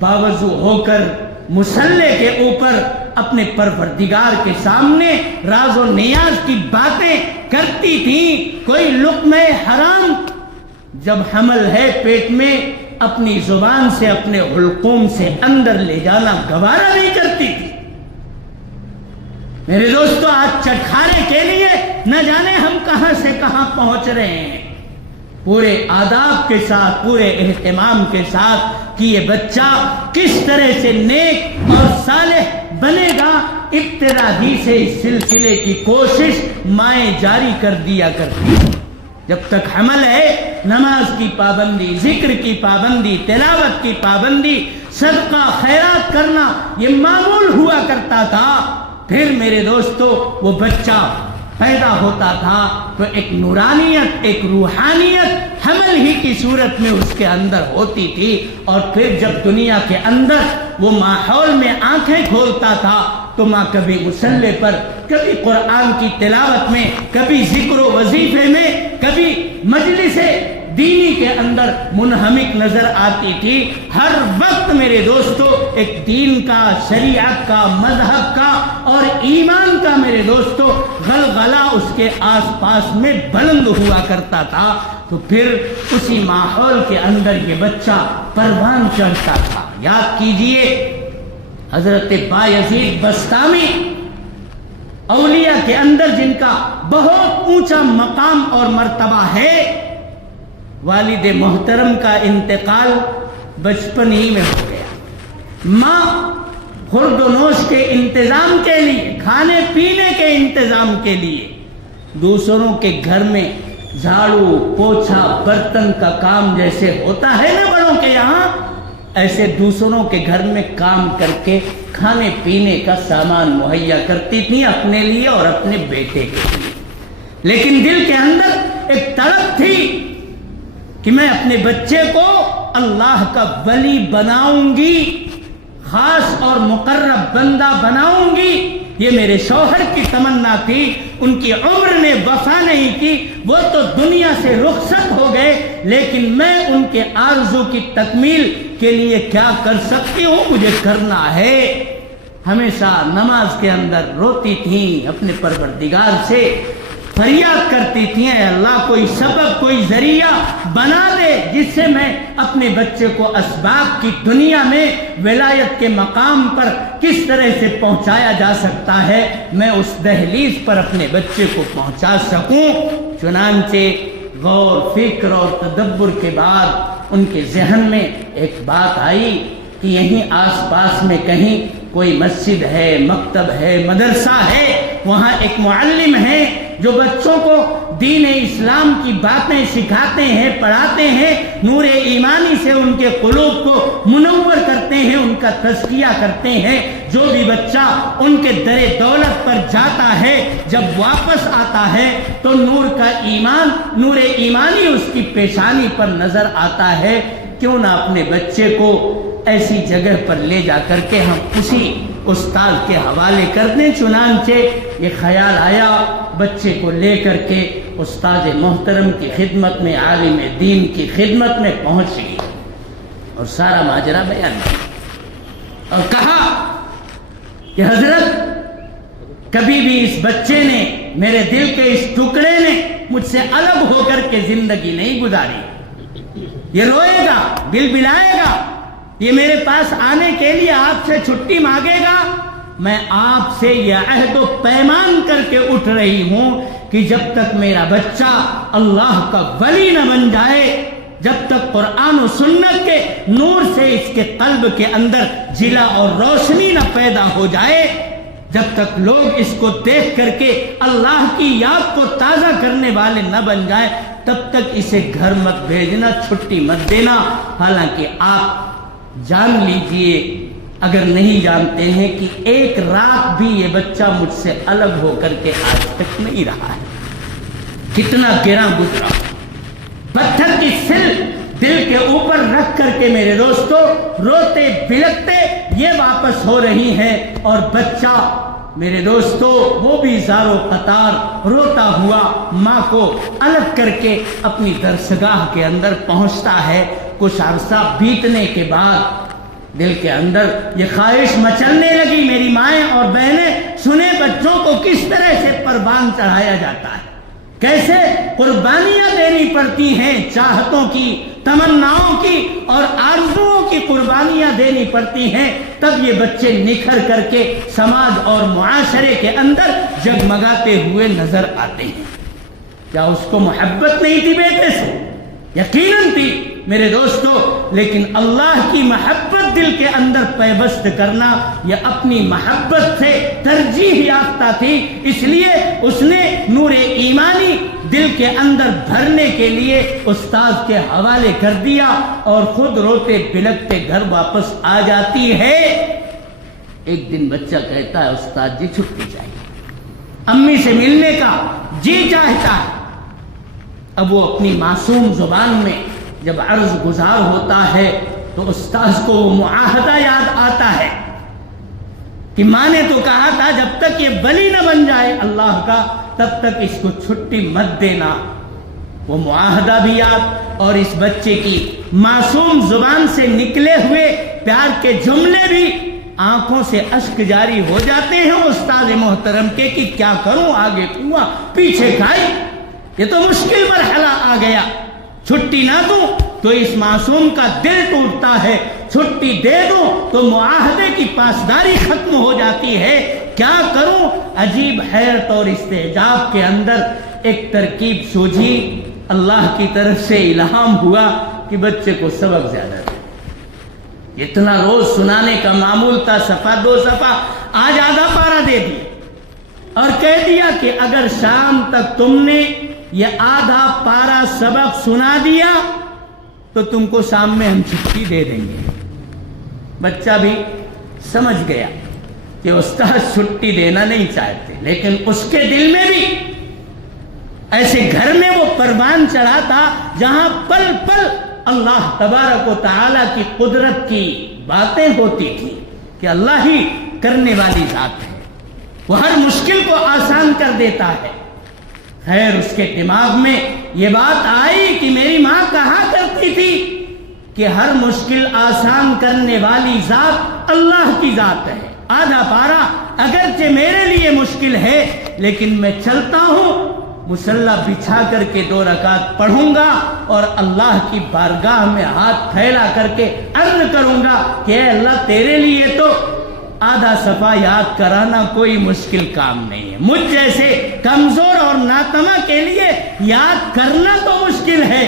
باوضو ہو کر مصلے کے اوپر اپنے پروردگار کے سامنے راز و نیاز کی باتیں کرتی تھیں کوئی لقمہ حرام جب حمل ہے پیٹ میں اپنی زبان سے اپنے حلقوم سے اندر لے جانا گوارا نہیں کرتی تھی۔ میرے دوستو آج چٹکھارے کے لیے نہ جانے ہم کہاں سے کہاں پہنچ رہے ہیں، پورے آداب کے ساتھ پورے اہتمام کے ساتھ کہ یہ بچہ کس طرح سے نیک اور صالح بنے گا، ابتدا ہی سے اس سلسلے کی کوشش مائیں جاری کر دیا کرتی۔ جب تک حمل ہے نماز کی پابندی، ذکر کی پابندی، تلاوت کی پابندی، صدقہ خیرات کرنا یہ معمول ہوا کرتا تھا۔ پھر میرے دوستو وہ بچہ پیدا ہوتا تھا تو ایک نورانیت، ایک روحانیت حمل ہی کی صورت میں اس کے اندر ہوتی تھی، اور پھر جب دنیا کے اندر وہ ماحول میں آنکھیں کھولتا تھا تو ماں کبھی مصلی پر، کبھی قرآن کی تلاوت میں، کبھی ذکر و وظیفے میں، کبھی مجلس دینی کے اندر منہمک نظر آتی تھی۔ ہر وقت میرے دوستو ایک دین کا، شریعت کا، مذہب کا اور ایمان کا میرے دوستو غلغلہ اس کے آس پاس میں بلند ہوا کرتا تھا۔ تو پھر اسی ماحول کے اندر یہ بچہ پروان چڑھتا تھا۔ یاد کیجئے حضرت بایزید بسطامی، اولیاء کے اندر جن کا بہت اونچا مقام اور مرتبہ ہے، والد محترم کا انتقال بچپن ہی میں ہو گیا۔ ماں خورد و نوش کے انتظام کے لیے، کھانے پینے کے انتظام کے لیے دوسروں کے گھر میں جھاڑو پوچھا برتن کا کام جیسے ہوتا ہے نا بڑوں کے یہاں، ایسے دوسروں کے گھر میں کام کر کے کھانے پینے کا سامان مہیا کرتی تھی اپنے لیے اور اپنے بیٹے کے لیے۔ لیکن دل کے اندر ایک تڑپ تھی کہ میں اپنے بچے کو اللہ کا ولی بناؤں گی، خاص اور مقرب بندہ بناؤں گی۔ یہ میرے شوہر کی تمنا تھی، ان کی عمر نے وفا نہیں کی، وہ تو دنیا سے رخصت ہو گئے، لیکن میں ان کے آرزو کی تکمیل کے لیے کیا کر سکتی ہوں، مجھے کرنا ہے۔ ہمیشہ نماز کے اندر روتی تھیں، اپنے پروردگار سے فریاد کرتی تھیں، اے اللہ کوئی سبب، کوئی ذریعہ بنا دے جس سے میں اپنے بچے کو اسباب کی دنیا میں ولایت کے مقام پر کس طرح سے پہنچایا جا سکتا ہے، میں اس دہلیز پر اپنے بچے کو پہنچا سکوں۔ چنانچہ غور فکر اور تدبر کے بعد ان کے ذہن میں ایک بات آئی کہ یہیں آس پاس میں کہیں کوئی مسجد ہے، مکتب ہے، مدرسہ ہے، وہاں ایک معلم ہے جو بچوں کو دین اسلام کی باتیں سکھاتے ہیں، پڑھاتے ہیں، نور ایمانی سے ان کے قلوب کو منور کرتے ہیں، ان کا تزکیہ کرتے ہیں۔ جو بھی بچہ ان کے در دولت پر جاتا ہے، جب واپس آتا ہے تو نور کا ایمان، نور ایمانی اس کی پیشانی پر نظر آتا ہے۔ کیوں نہ اپنے بچے کو ایسی جگہ پر لے جا کر کے ہم اسی استاد کے حوالے کر دیں۔ چنانچہ یہ خیال آیا، بچے کو لے کر کے استاد محترم کی خدمت میں، عالم دین کی خدمت میں پہنچ گئی اور سارا ماجرا بیان کیا اور کہا کہ حضرت کبھی بھی اس بچے نے، میرے دل کے اس ٹکڑے نے مجھ سے الگ ہو کر کے زندگی نہیں گزاری۔ یہ روئے گا، بل بلائے گا، یہ میرے پاس آنے کے لیے آپ سے چھٹی مانگے گا۔ میں آپ سے یہ عہد و پیمان کر کے اٹھ رہی ہوں کہ جب تک میرا بچہ اللہ کا ولی نہ بن جائے، جب تک قرآن و سنت کے نور سے اس کے قلب کے اندر جلا اور روشنی نہ پیدا ہو جائے، جب تک لوگ اس کو دیکھ کر کے اللہ کی یاد کو تازہ کرنے والے نہ بن جائے، تب تک اسے گھر مت بھیجنا، چھٹی مت دینا۔ حالانکہ آپ جان لیجئے، اگر نہیں جانتے ہیں، کہ ایک رات بھی یہ بچہ مجھ سے الگ ہو کر کے آج تک نہیں رہا ہے۔ کتنا گراں گزرا، پتھر کی سل دل کے اوپر رکھ کر کے میرے دوستو روتے بلکتے یہ واپس ہو رہی ہیں، اور بچہ میرے دوستو وہ بھی زارو قطار روتا ہوا ماں کو الگ کر کے اپنی درسگاہ کے اندر پہنچتا ہے۔ کچھ عرصہ بیتنے کے بعد دل کے اندر یہ خواہش مچلنے لگی، میری مائیں اور بہنیں سنیں بچوں کو کس طرح سے پروان چڑھایا جاتا ہے۔ کیسے قربانیاں دینی پڑتی ہیں، چاہتوں کی، تمناؤں کی اور آرزوؤں کی قربانیاں دینی پڑتی ہیں، تب یہ بچے نکھر کر کے سماج اور معاشرے کے اندر جگمگاتے ہوئے نظر آتے ہیں۔ کیا اس کو محبت نہیں تھی بیٹے سے؟ یقیناً تھی میرے دوستو، لیکن اللہ کی محبت دل کے اندر پیوست کرنا یہ اپنی محبت سے ترجیح یافتہ تھی، اس لیے اس نے نور ایمانی دل کے اندر بھرنے کے لیے استاد کے حوالے کر دیا اور خود روتے بلکتے گھر واپس آ جاتی ہے۔ ایک دن بچہ کہتا ہے استاد جی چھٹی چاہیے، امی سے ملنے کا جی چاہتا ہے۔ اب وہ اپنی معصوم زبان میں جب عرض گزار ہوتا ہے تو استاذ کو وہ معاہدہ یاد آتا ہے کہ ماں نے تو کہا تھا جب تک یہ ولی نہ بن جائے اللہ کا تب تک اس کو چھٹی مت دینا۔ وہ معاہدہ بھی یاد اور اس بچے کی معصوم زبان سے نکلے ہوئے پیار کے جملے بھی، آنکھوں سے اشک جاری ہو جاتے ہیں استاد محترم کے کہ کیا کروں، آگے کنواں پیچھے کھائی، یہ تو مشکل مرحلہ آ گیا، چھٹی نہ دوں تو اس معصوم کا دل ٹوٹتا ہے، چھٹی دے دوں تو معاہدے کی پاسداری ختم ہو جاتی ہے، کیا کروں؟ عجیب حیرت اور استعجاب کے اندر ایک ترکیب سوجھی، اللہ کی طرف سے الہام ہوا کہ بچے کو سبق زیادہ دے، اتنا روز سنانے کا معمول تھا، صفحہ 2 صفحہ، آج آدھا پارہ دے دیا اور کہہ دیا کہ اگر شام تک تم نے یہ آدھا پارہ سبق سنا دیا تو تم کو شام میں ہم چھٹی دے دیں گے۔ بچہ بھی سمجھ گیا کہ استاد چھٹی دینا نہیں چاہتے، لیکن اس کے دل میں بھی ایسے گھر میں وہ پروان چڑھا تھا جہاں پل پل اللہ تبارک و تعالی کی قدرت کی باتیں ہوتی تھی کہ اللہ ہی کرنے والی ذات ہے، وہ ہر مشکل کو آسان کر دیتا ہے۔ خیر اس کے دماغ میں یہ بات آئی کہ میری ماں کہا کرتی تھی کہ ہر مشکل آسان کرنے والی ذات اللہ کی ذات ہے، آدھا پارہ اگرچہ میرے لیے مشکل ہے لیکن میں چلتا ہوں، مصلی بچھا کر کے 2 رکعت پڑھوں گا اور اللہ کی بارگاہ میں ہاتھ پھیلا کر کے عرض کروں گا کہ اے اللہ تیرے لیے تو آدھا صفحہ یاد کرانا کوئی مشکل کام نہیں ہے، مجھ جیسے کمزور اور ناتما کے لیے یاد کرنا تو مشکل ہے،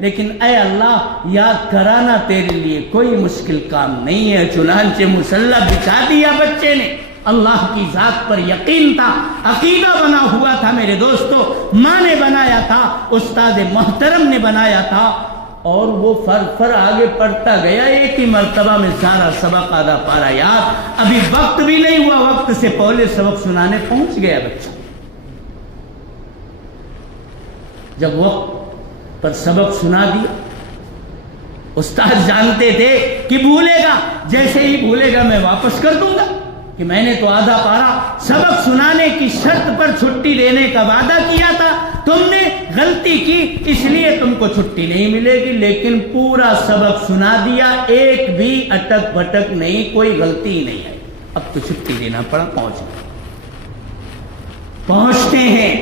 لیکن اے اللہ یاد کرانا تیرے لیے کوئی مشکل کام نہیں ہے۔ چنانچہ مصلی بچھا دیا بچے نے، اللہ کی ذات پر یقین تھا، عقیدہ بنا ہوا تھا میرے دوستو، ماں نے بنایا تھا، استاد محترم نے بنایا تھا، اور وہ فر آگے پڑھتا گیا، ایک ہی مرتبہ میں سارا سبق آدھا پارہ یاد، ابھی وقت بھی نہیں ہوا، وقت سے پہلے سبق سنانے پہنچ گیا بچہ۔ جب وقت پر سبق سنا دیا، استاد جانتے تھے کہ بھولے گا، جیسے ہی بھولے گا میں واپس کر دوں گا کہ میں نے تو آدھا پارہ سبق سنانے کی شرط پر چھٹی دینے کا وعدہ کیا تھا، تم نے غلطی کی اس لیے تم کو چھٹی نہیں ملے گی، لیکن پورا سبق سنا دیا، ایک بھی اٹک بھٹک نہیں، کوئی غلطی ہی نہیں ہے، اب تو چھٹی دینا پڑا۔ پہنچتے ہیں،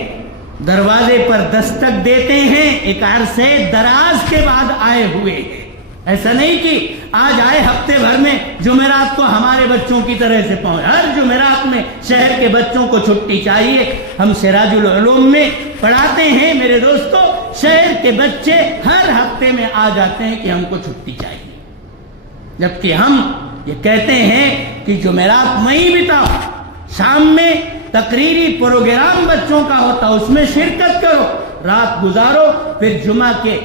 دروازے پر دستک دیتے ہیں، ایک عرصے دراز کے بعد آئے ہوئے ہیں، ایسا نہیں کہ آج آئے ہفتے بھر میں جمعرات کو ہمارے بچوں کی طرح سے پہنچ، ہر جمعرات میں شہر کے بچوں کو چھٹی چاہیے۔ ہم سراج العلوم میں پڑھاتے ہیں میرے دوستو، شہر کے بچے ہر ہفتے میں آ جاتے ہیں کہ ہم کو چھٹی چاہیے، جبکہ ہم یہ کہتے ہیں کہ جمعرات میں ہی بتاؤ، شام میں تقریری پروگرام بچوں کا ہوتا اس میں شرکت کرو، رات گزارو، پھر جمعہ کے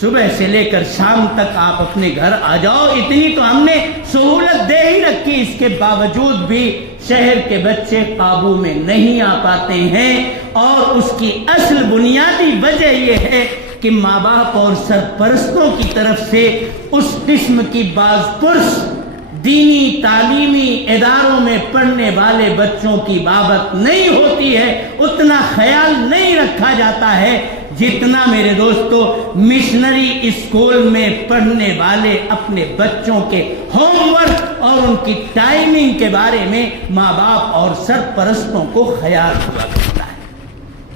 صبح سے لے کر شام تک آپ اپنے گھر آ جاؤ۔ اتنی تو ہم نے سہولت دے ہی رکھی، اس کے باوجود بھی شہر کے بچے قابو میں نہیں آ پاتے ہیں، اور اس کی اصل بنیادی وجہ یہ ہے کہ ماں باپ اور سرپرستوں کی طرف سے اس قسم کی باز پرس دینی تعلیمی اداروں میں پڑھنے والے بچوں کی بابت نہیں ہوتی ہے، اتنا خیال نہیں رکھا جاتا ہے جتنا میرے دوستو مشنری اسکول میں پڑھنے والے اپنے بچوں کے ہوم ورک اور ان کی ٹائمنگ کے بارے میں ماں باپ اور سرپرستوں کو خیال ہوا کرتا ہے،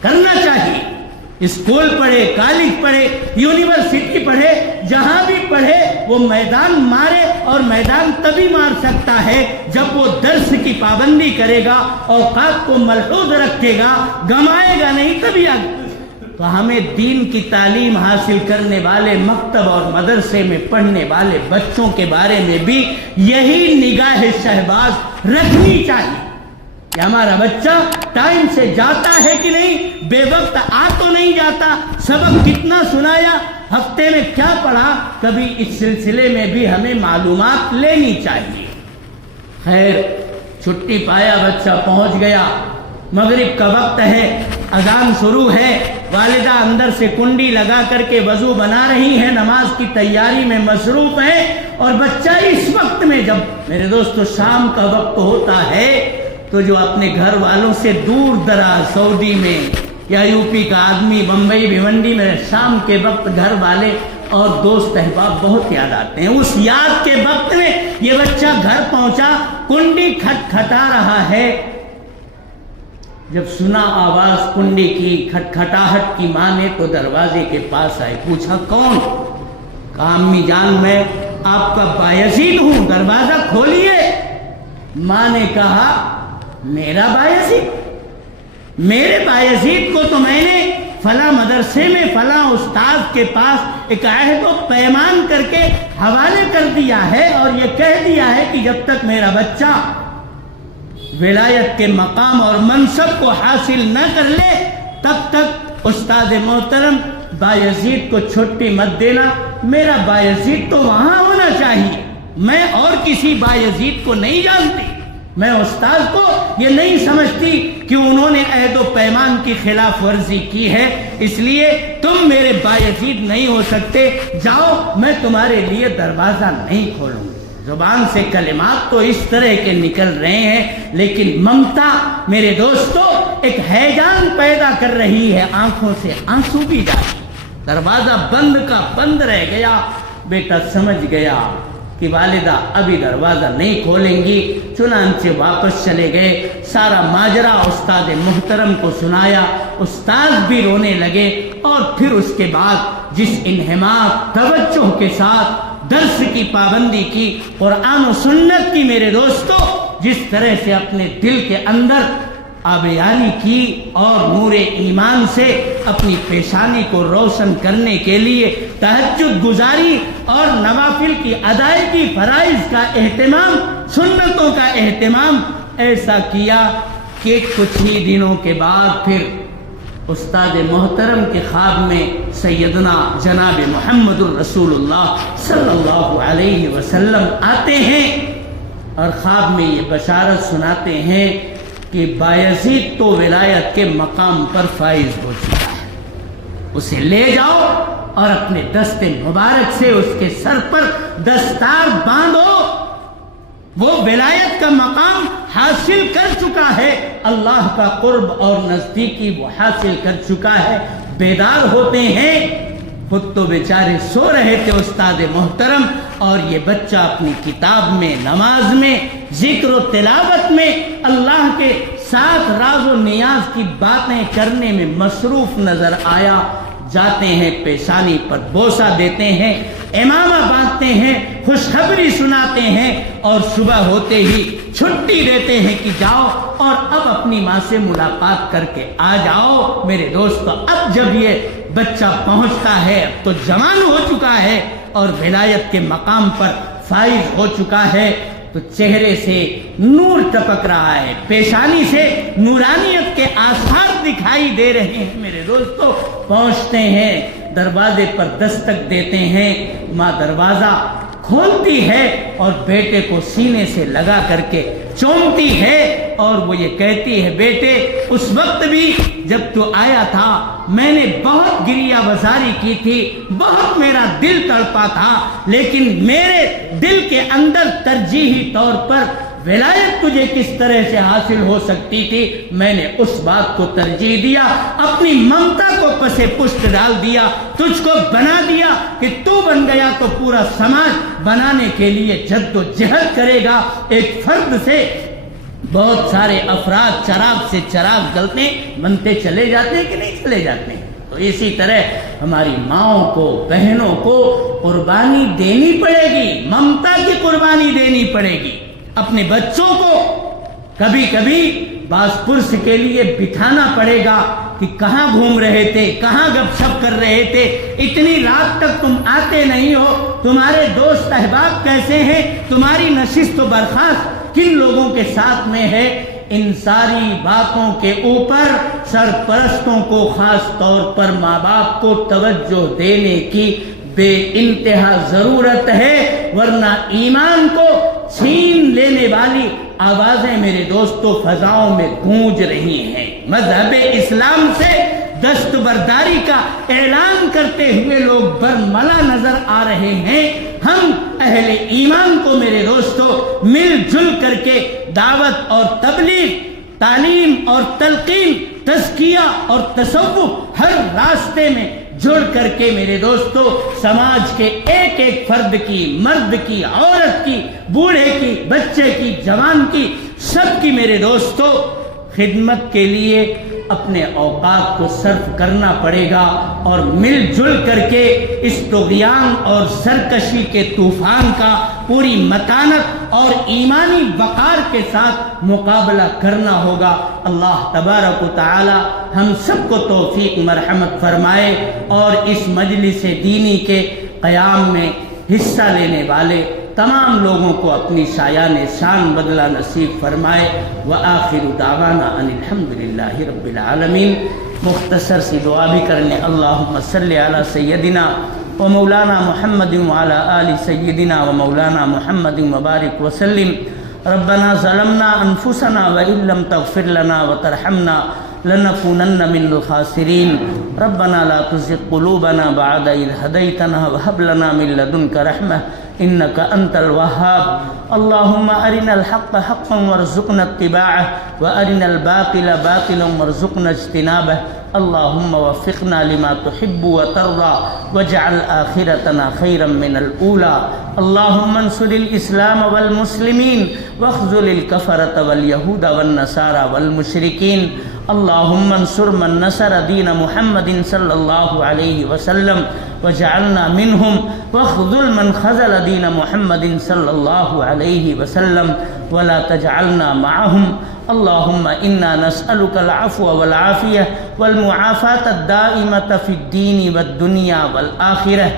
کرنا چاہیے۔ اسکول پڑھے، کالج پڑھے، یونیورسٹی پڑھے، جہاں بھی پڑھے وہ میدان مارے، اور میدان تبھی مار سکتا ہے جب وہ درس کی پابندی کرے گا، اوقات کو ملحوظ رکھے گا، گمائے گا نہیں تبھی آگے۔ تو ہمیں دین کی تعلیم حاصل کرنے والے مکتب اور مدرسے میں پڑھنے والے بچوں کے بارے میں بھی یہی نگاہ شہباز رکھنی چاہیے کہ ہمارا بچہ ٹائم سے جاتا ہے کہ نہیں، بے وقت آ تو نہیں جاتا، سبق کتنا سنایا، ہفتے میں کیا پڑھا، کبھی اس سلسلے میں بھی ہمیں معلومات لینی چاہیے۔ خیر، چھٹی پایا، بچہ پہنچ گیا، مغرب کا وقت ہے، اذان شروع ہے، والدہ اندر سے کنڈی لگا کر کے وضو بنا رہی ہیں، نماز کی تیاری میں مصروف ہے، اور بچہ اس وقت میں، جب میرے دوستو شام کا وقت ہوتا ہے تو جو اپنے گھر والوں سے دور دراز سعودی میں یا یو پی کا آدمی بمبئی بھیونڈی میں شام کے وقت گھر والے اور دوست احباب بہت یاد آتے ہیں، اس یاد کے وقت میں یہ بچہ گھر پہنچا، کنڈی کھٹکھٹا رہا ہے، جب سنا آواز کنڈی کی کھٹکھٹاہٹ کی، ماں نے تو دروازے کے پاس آئے، پوچھا کون؟ کہا امی جان میں آپ کا بایزید ہوں، دروازہ کھولیے۔ ماں نے کہا میرا بایزید؟ میرے بایزید کو تو میں نے فلاں مدرسے میں فلاں استاد کے پاس ایک عہد و پیمان کر کے حوالے کر دیا ہے، اور یہ کہہ دیا ہے کہ جب تک میرا بچہ ولایت کے مقام اور منصب کو حاصل نہ کر لے تب تک استاد محترم بایزید کو چھٹی مت دینا، میرا بایزید تو وہاں ہونا چاہیے، میں اور کسی بایزید کو نہیں جانتی، میں استاد کو یہ نہیں سمجھتی کہ انہوں نے عہد و پیمان کی خلاف ورزی کی ہے، اس لیے تم میرے بایزید نہیں ہو سکتے، جاؤ میں تمہارے لیے دروازہ نہیں کھولوں گی۔ زبان سے کلمات تو اس طرح کے نکل رہے ہیں، لیکن ممتا میرے دوستو ایک ہیجان پیدا کر رہی ہے، آنکھوں سے آنسو بھی جاری، دروازہ بند کا بند رہ گیا۔ بیٹا سمجھ گیا کہ والدہ ابھی دروازہ نہیں کھولیں گی، چنانچہ واپس چلے گئے، سارا ماجرا استاد محترم کو سنایا، استاد بھی رونے لگے، اور پھر اس کے بعد جس انہماک توجہ کے ساتھ درس کی پابندی کی، قرآن و سنت کی، میرے دوستو جس طرح سے اپنے دل کے اندر آبیانی کی، اور نور ایمان سے اپنی پیشانی کو روشن کرنے کے لیے تہجد گزاری اور نوافل کی ادائیگی، فرائض کا اہتمام، سنتوں کا اہتمام ایسا کیا کہ کچھ ہی دنوں کے بعد پھر استاد محترم کے خواب میں سیدنا جناب محمد الرسول اللہ صلی اللہ علیہ وسلم آتے ہیں، اور خواب میں یہ بشارت سناتے ہیں کہ بایزید تو ولایت کے مقام پر فائز ہو چکا ہے، اسے لے جاؤ اور اپنے دست مبارک سے اس کے سر پر دستار باندھو، وہ ولایت کا مقام حاصل کر چکا ہے، اللہ کا قرب اور نزدیکی وہ حاصل کر چکا ہے۔ بیدار ہوتے ہیں، خود تو بیچارے سو رہے تھے استاد محترم، اور یہ بچہ اپنی کتاب میں، نماز میں، ذکر و تلاوت میں اللہ کے ساتھ راز و نیاز کی باتیں کرنے میں مصروف نظر آیا۔ جاتے ہیں، پیشانی پر بوسہ دیتے ہیں، امامہ باندھتے ہیں، خوشخبری سناتے ہیں، اور صبح ہوتے ہی چھٹی دیتے ہیں کہ جاؤ اور اب اپنی ماں سے ملاقات کر کے آ جاؤ۔ میرے دوستو اب جب یہ بچہ پہنچتا ہے، اب تو جوان ہو چکا ہے اور ولایت کے مقام پر فائز ہو چکا ہے، تو چہرے سے نور ٹپک رہا ہے، پیشانی سے نورانیت کے آثار دکھائی دے رہے ہیں۔ میرے دوستو پہنچتے ہیں، دروازے پر دستک دیتے ہیں، ماں دروازہ کھولتی ہے اور بیٹے کو سینے سے لگا کر کے چومتی ہے، اور وہ یہ کہتی ہے بیٹے اس وقت بھی جب تو آیا تھا میں نے بہت گریہ بزاری کی تھی، بہت میرا دل تڑپا تھا، لیکن میرے دل کے اندر ترجیحی طور پر ولایت تجھے کس طرح سے حاصل ہو سکتی تھی، میں نے اس بات کو ترجیح دیا، اپنی ممتا کو پس پشت ڈال دیا، تجھ کو بنا دیا کہ تو بن گیا تو پورا سماج بنانے کے لیے جد و جہد کرے گا۔ ایک فرد سے بہت سارے افراد چراغ سے چراغ جلتے بنتے چلے جاتے ہیں کہ نہیں چلے جاتے ہیں؟ تو اسی طرح ہماری ماؤں کو، بہنوں کو قربانی دینی پڑے گی، ممتا کی قربانی دینی پڑے گی۔ اپنے بچوں کو کبھی کبھی باز پرس کے لیے بٹھانا پڑے گا کہ کہاں گھوم رہے تھے، کہاں گپ شپ کر رہے تھے، اتنی رات تک تم آتے نہیں ہو، تمہارے دوست احباب کیسے ہیں، تمہاری نشست و برخاست کن لوگوں کے ساتھ میں ہے۔ ان ساری باتوں کے اوپر سرپرستوں کو، خاص طور پر ماں باپ کو توجہ دینے کی بے انتہا ضرورت ہے، ورنہ ایمان کو چھین لینے والی آوازیں میرے دوستو فضاؤں میں گونج رہی ہیں۔ مذہب اسلام سے دستبرداری کا اعلان کرتے ہوئے لوگ برملا نظر آ رہے ہیں۔ ہم اہل ایمان کو میرے دوستو مل جل کر کے دعوت اور تبلیغ، تعلیم اور تلقین، تزکیہ اور تصوف، ہر راستے میں جڑ کر کے میرے دوستو سماج کے ایک ایک فرد کی، مرد کی، عورت کی، بوڑھے کی، بچے کی، جوان کی، سب کی میرے دوستو خدمت کے لیے اپنے اوقات کو صرف کرنا پڑے گا، اور مل جل کر کے اس طغیان اور سرکشی کے طوفان کا پوری متانت اور ایمانی وقار کے ساتھ مقابلہ کرنا ہوگا۔ اللہ تبارک و تعالی ہم سب کو توفیق مرحمت فرمائے، اور اس مجلس دینی کے قیام میں حصہ لینے والے تمام لوگوں کو اپنی شایان شان بدلہ نصیب فرمائے۔ وآخر دعوانا ان الحمدللہ رب العالمین۔ مختصر سی دعا بھی کرنے، اللہم صلی علی سیدنا و مولانا محمد وعلی آل سیدنا و مولانا محمد وبارک وسلم۔ ربنا ظلمنا انفسنا وان لم تغفر لنا وترحمنا لنكونن من الخاسرين۔ ربنا لا تزغ قلوبنا بعد إذ هديتنا وهب لنا من لدنك رحمة إنك أنت الوهاب۔ اللهم أرنا الحق حقا وارزقنا اتباعه، وأرنا الباطل باطلا وارزقنا اجتنابه۔ اللهم وفقنا لما تحب وترضى، واجعل آخرتنا خيرا من الأولى۔ اللهم انصر الإسلام والمسلمين، واخذل الكفرة واليهود والنصارى والمشركين۔ اللهم انصر من نصر دين محمد صلى الله عليه وسلم وجعلنا منهم، واخذل من خذل دين محمد صلى الله عليه وسلم ولا تجعلنا معهم۔ اللهم إنا نسألك العفو والعافية والمعافاة الدائمة في الدين والدنيا والآخرة۔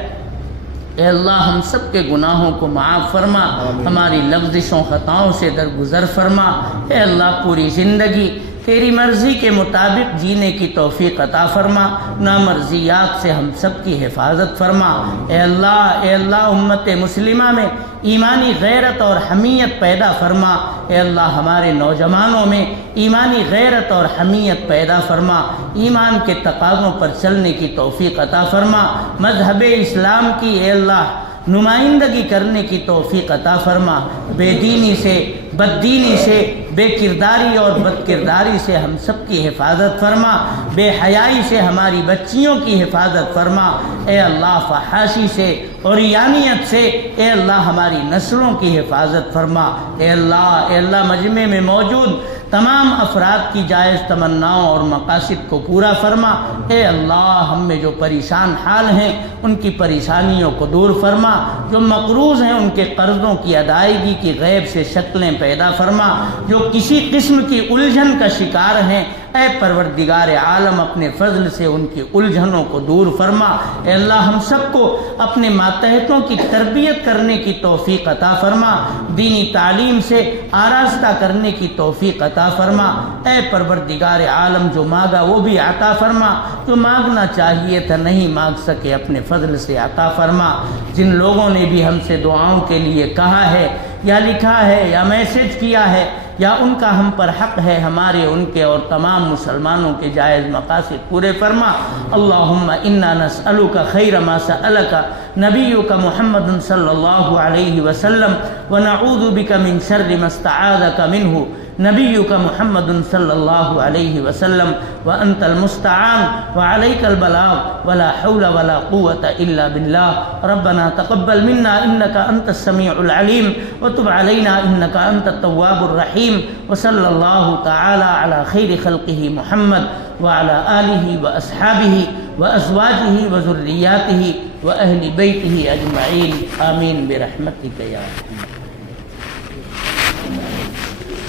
اے اللہ ہم سب کے گناہوں کو معاف فرما، ہماری لغزشوں خطاؤں سے درگزر فرما۔ اے اللہ پوری زندگی تیری مرضی کے مطابق جینے کی توفیق عطا فرما، نامرضیات سے ہم سب کی حفاظت فرما۔ اے اللہ امت مسلمہ میں ایمانی غیرت اور حمیت پیدا فرما۔ اے اللہ ہمارے نوجوانوں میں ایمانی غیرت اور حمیت پیدا فرما، ایمان کے تقاضوں پر چلنے کی توفیق عطا فرما، مذہب اسلام کی اے اللہ نمائندگی کرنے کی توفیق عطا فرما، بے دینی سے، بددینی سے، بے کرداری اور بد کرداری سے ہم سب کی حفاظت فرما، بے حیائی سے ہماری بچیوں کی حفاظت فرما۔ اے اللہ فحاشی سے، عریانیت سے اے اللہ ہماری نسلوں کی حفاظت فرما۔ اے اللہ مجمع میں موجود تمام افراد کی جائز تمناؤں اور مقاصد کو پورا فرما۔ اے اللہ ہم میں جو پریشان حال ہیں ان کی پریشانیوں کو دور فرما، جو مقروض ہیں ان کے قرضوں کی ادائیگی کی غیب سے شکلیں پیدا فرما، جو کسی قسم کی الجھن کا شکار ہیں اے پروردگار عالم اپنے فضل سے ان کی الجھنوں کو دور فرما۔ اے اللہ ہم سب کو اپنے ماتحتوں کی تربیت کرنے کی توفیق عطا فرما، دینی تعلیم سے آراستہ کرنے کی توفیق عطا فرما۔ اے پروردگار عالم جو مانگا وہ بھی عطا فرما، جو مانگنا چاہیے تھا نہیں مانگ سکے اپنے فضل سے عطا فرما۔ جن لوگوں نے بھی ہم سے دعاؤں کے لیے کہا ہے یا لکھا ہے یا میسج کیا ہے یا ان کا ہم پر حق ہے، ہمارے ان کے اور تمام مسلمانوں کے جائز مقاصد پورے فرما۔ اللہم انا نسألک خیر ما سألک نبیک محمد صلی اللہ علیہ وسلم ونعوذ بک من شر ما استعاذک منہ نبيك محمد صلى الله عليه وسلم وأنت المستعان وعليك البلاغ ولا حول ولا قوة إلا بالله. ربنا تقبل منا إنك أنت السميع العليم وتب علينا إنك أنت التواب الرحيم. وصلى الله تعالى على خير خلقه محمد وعلى آله وأصحابه وأزواجه وذرياته وأهل بيته أجمعين آمين برحمتك يا رحمن.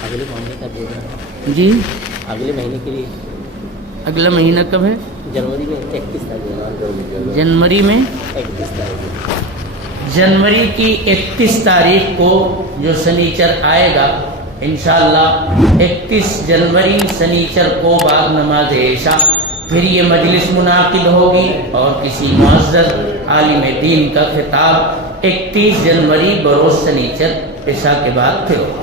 اگلے مہینے کا دے رہا جی اگلے مہینے کے لیے اگلا مہینہ کب ہے؟ جنوری میں 31 تاریخ جنوری میں 31 تاریخ جنوری کی 31 تاریخ کو جو سنیچر آئے گا انشاءاللہ 31 جنوری سنیچر کو بعد نماز عشاء پھر یہ مجلس منعقد ہوگی اور کسی معزز عالم دین کا خطاب 31 جنوری بروز سنیچر عشاء کے بعد پھر ہوگا.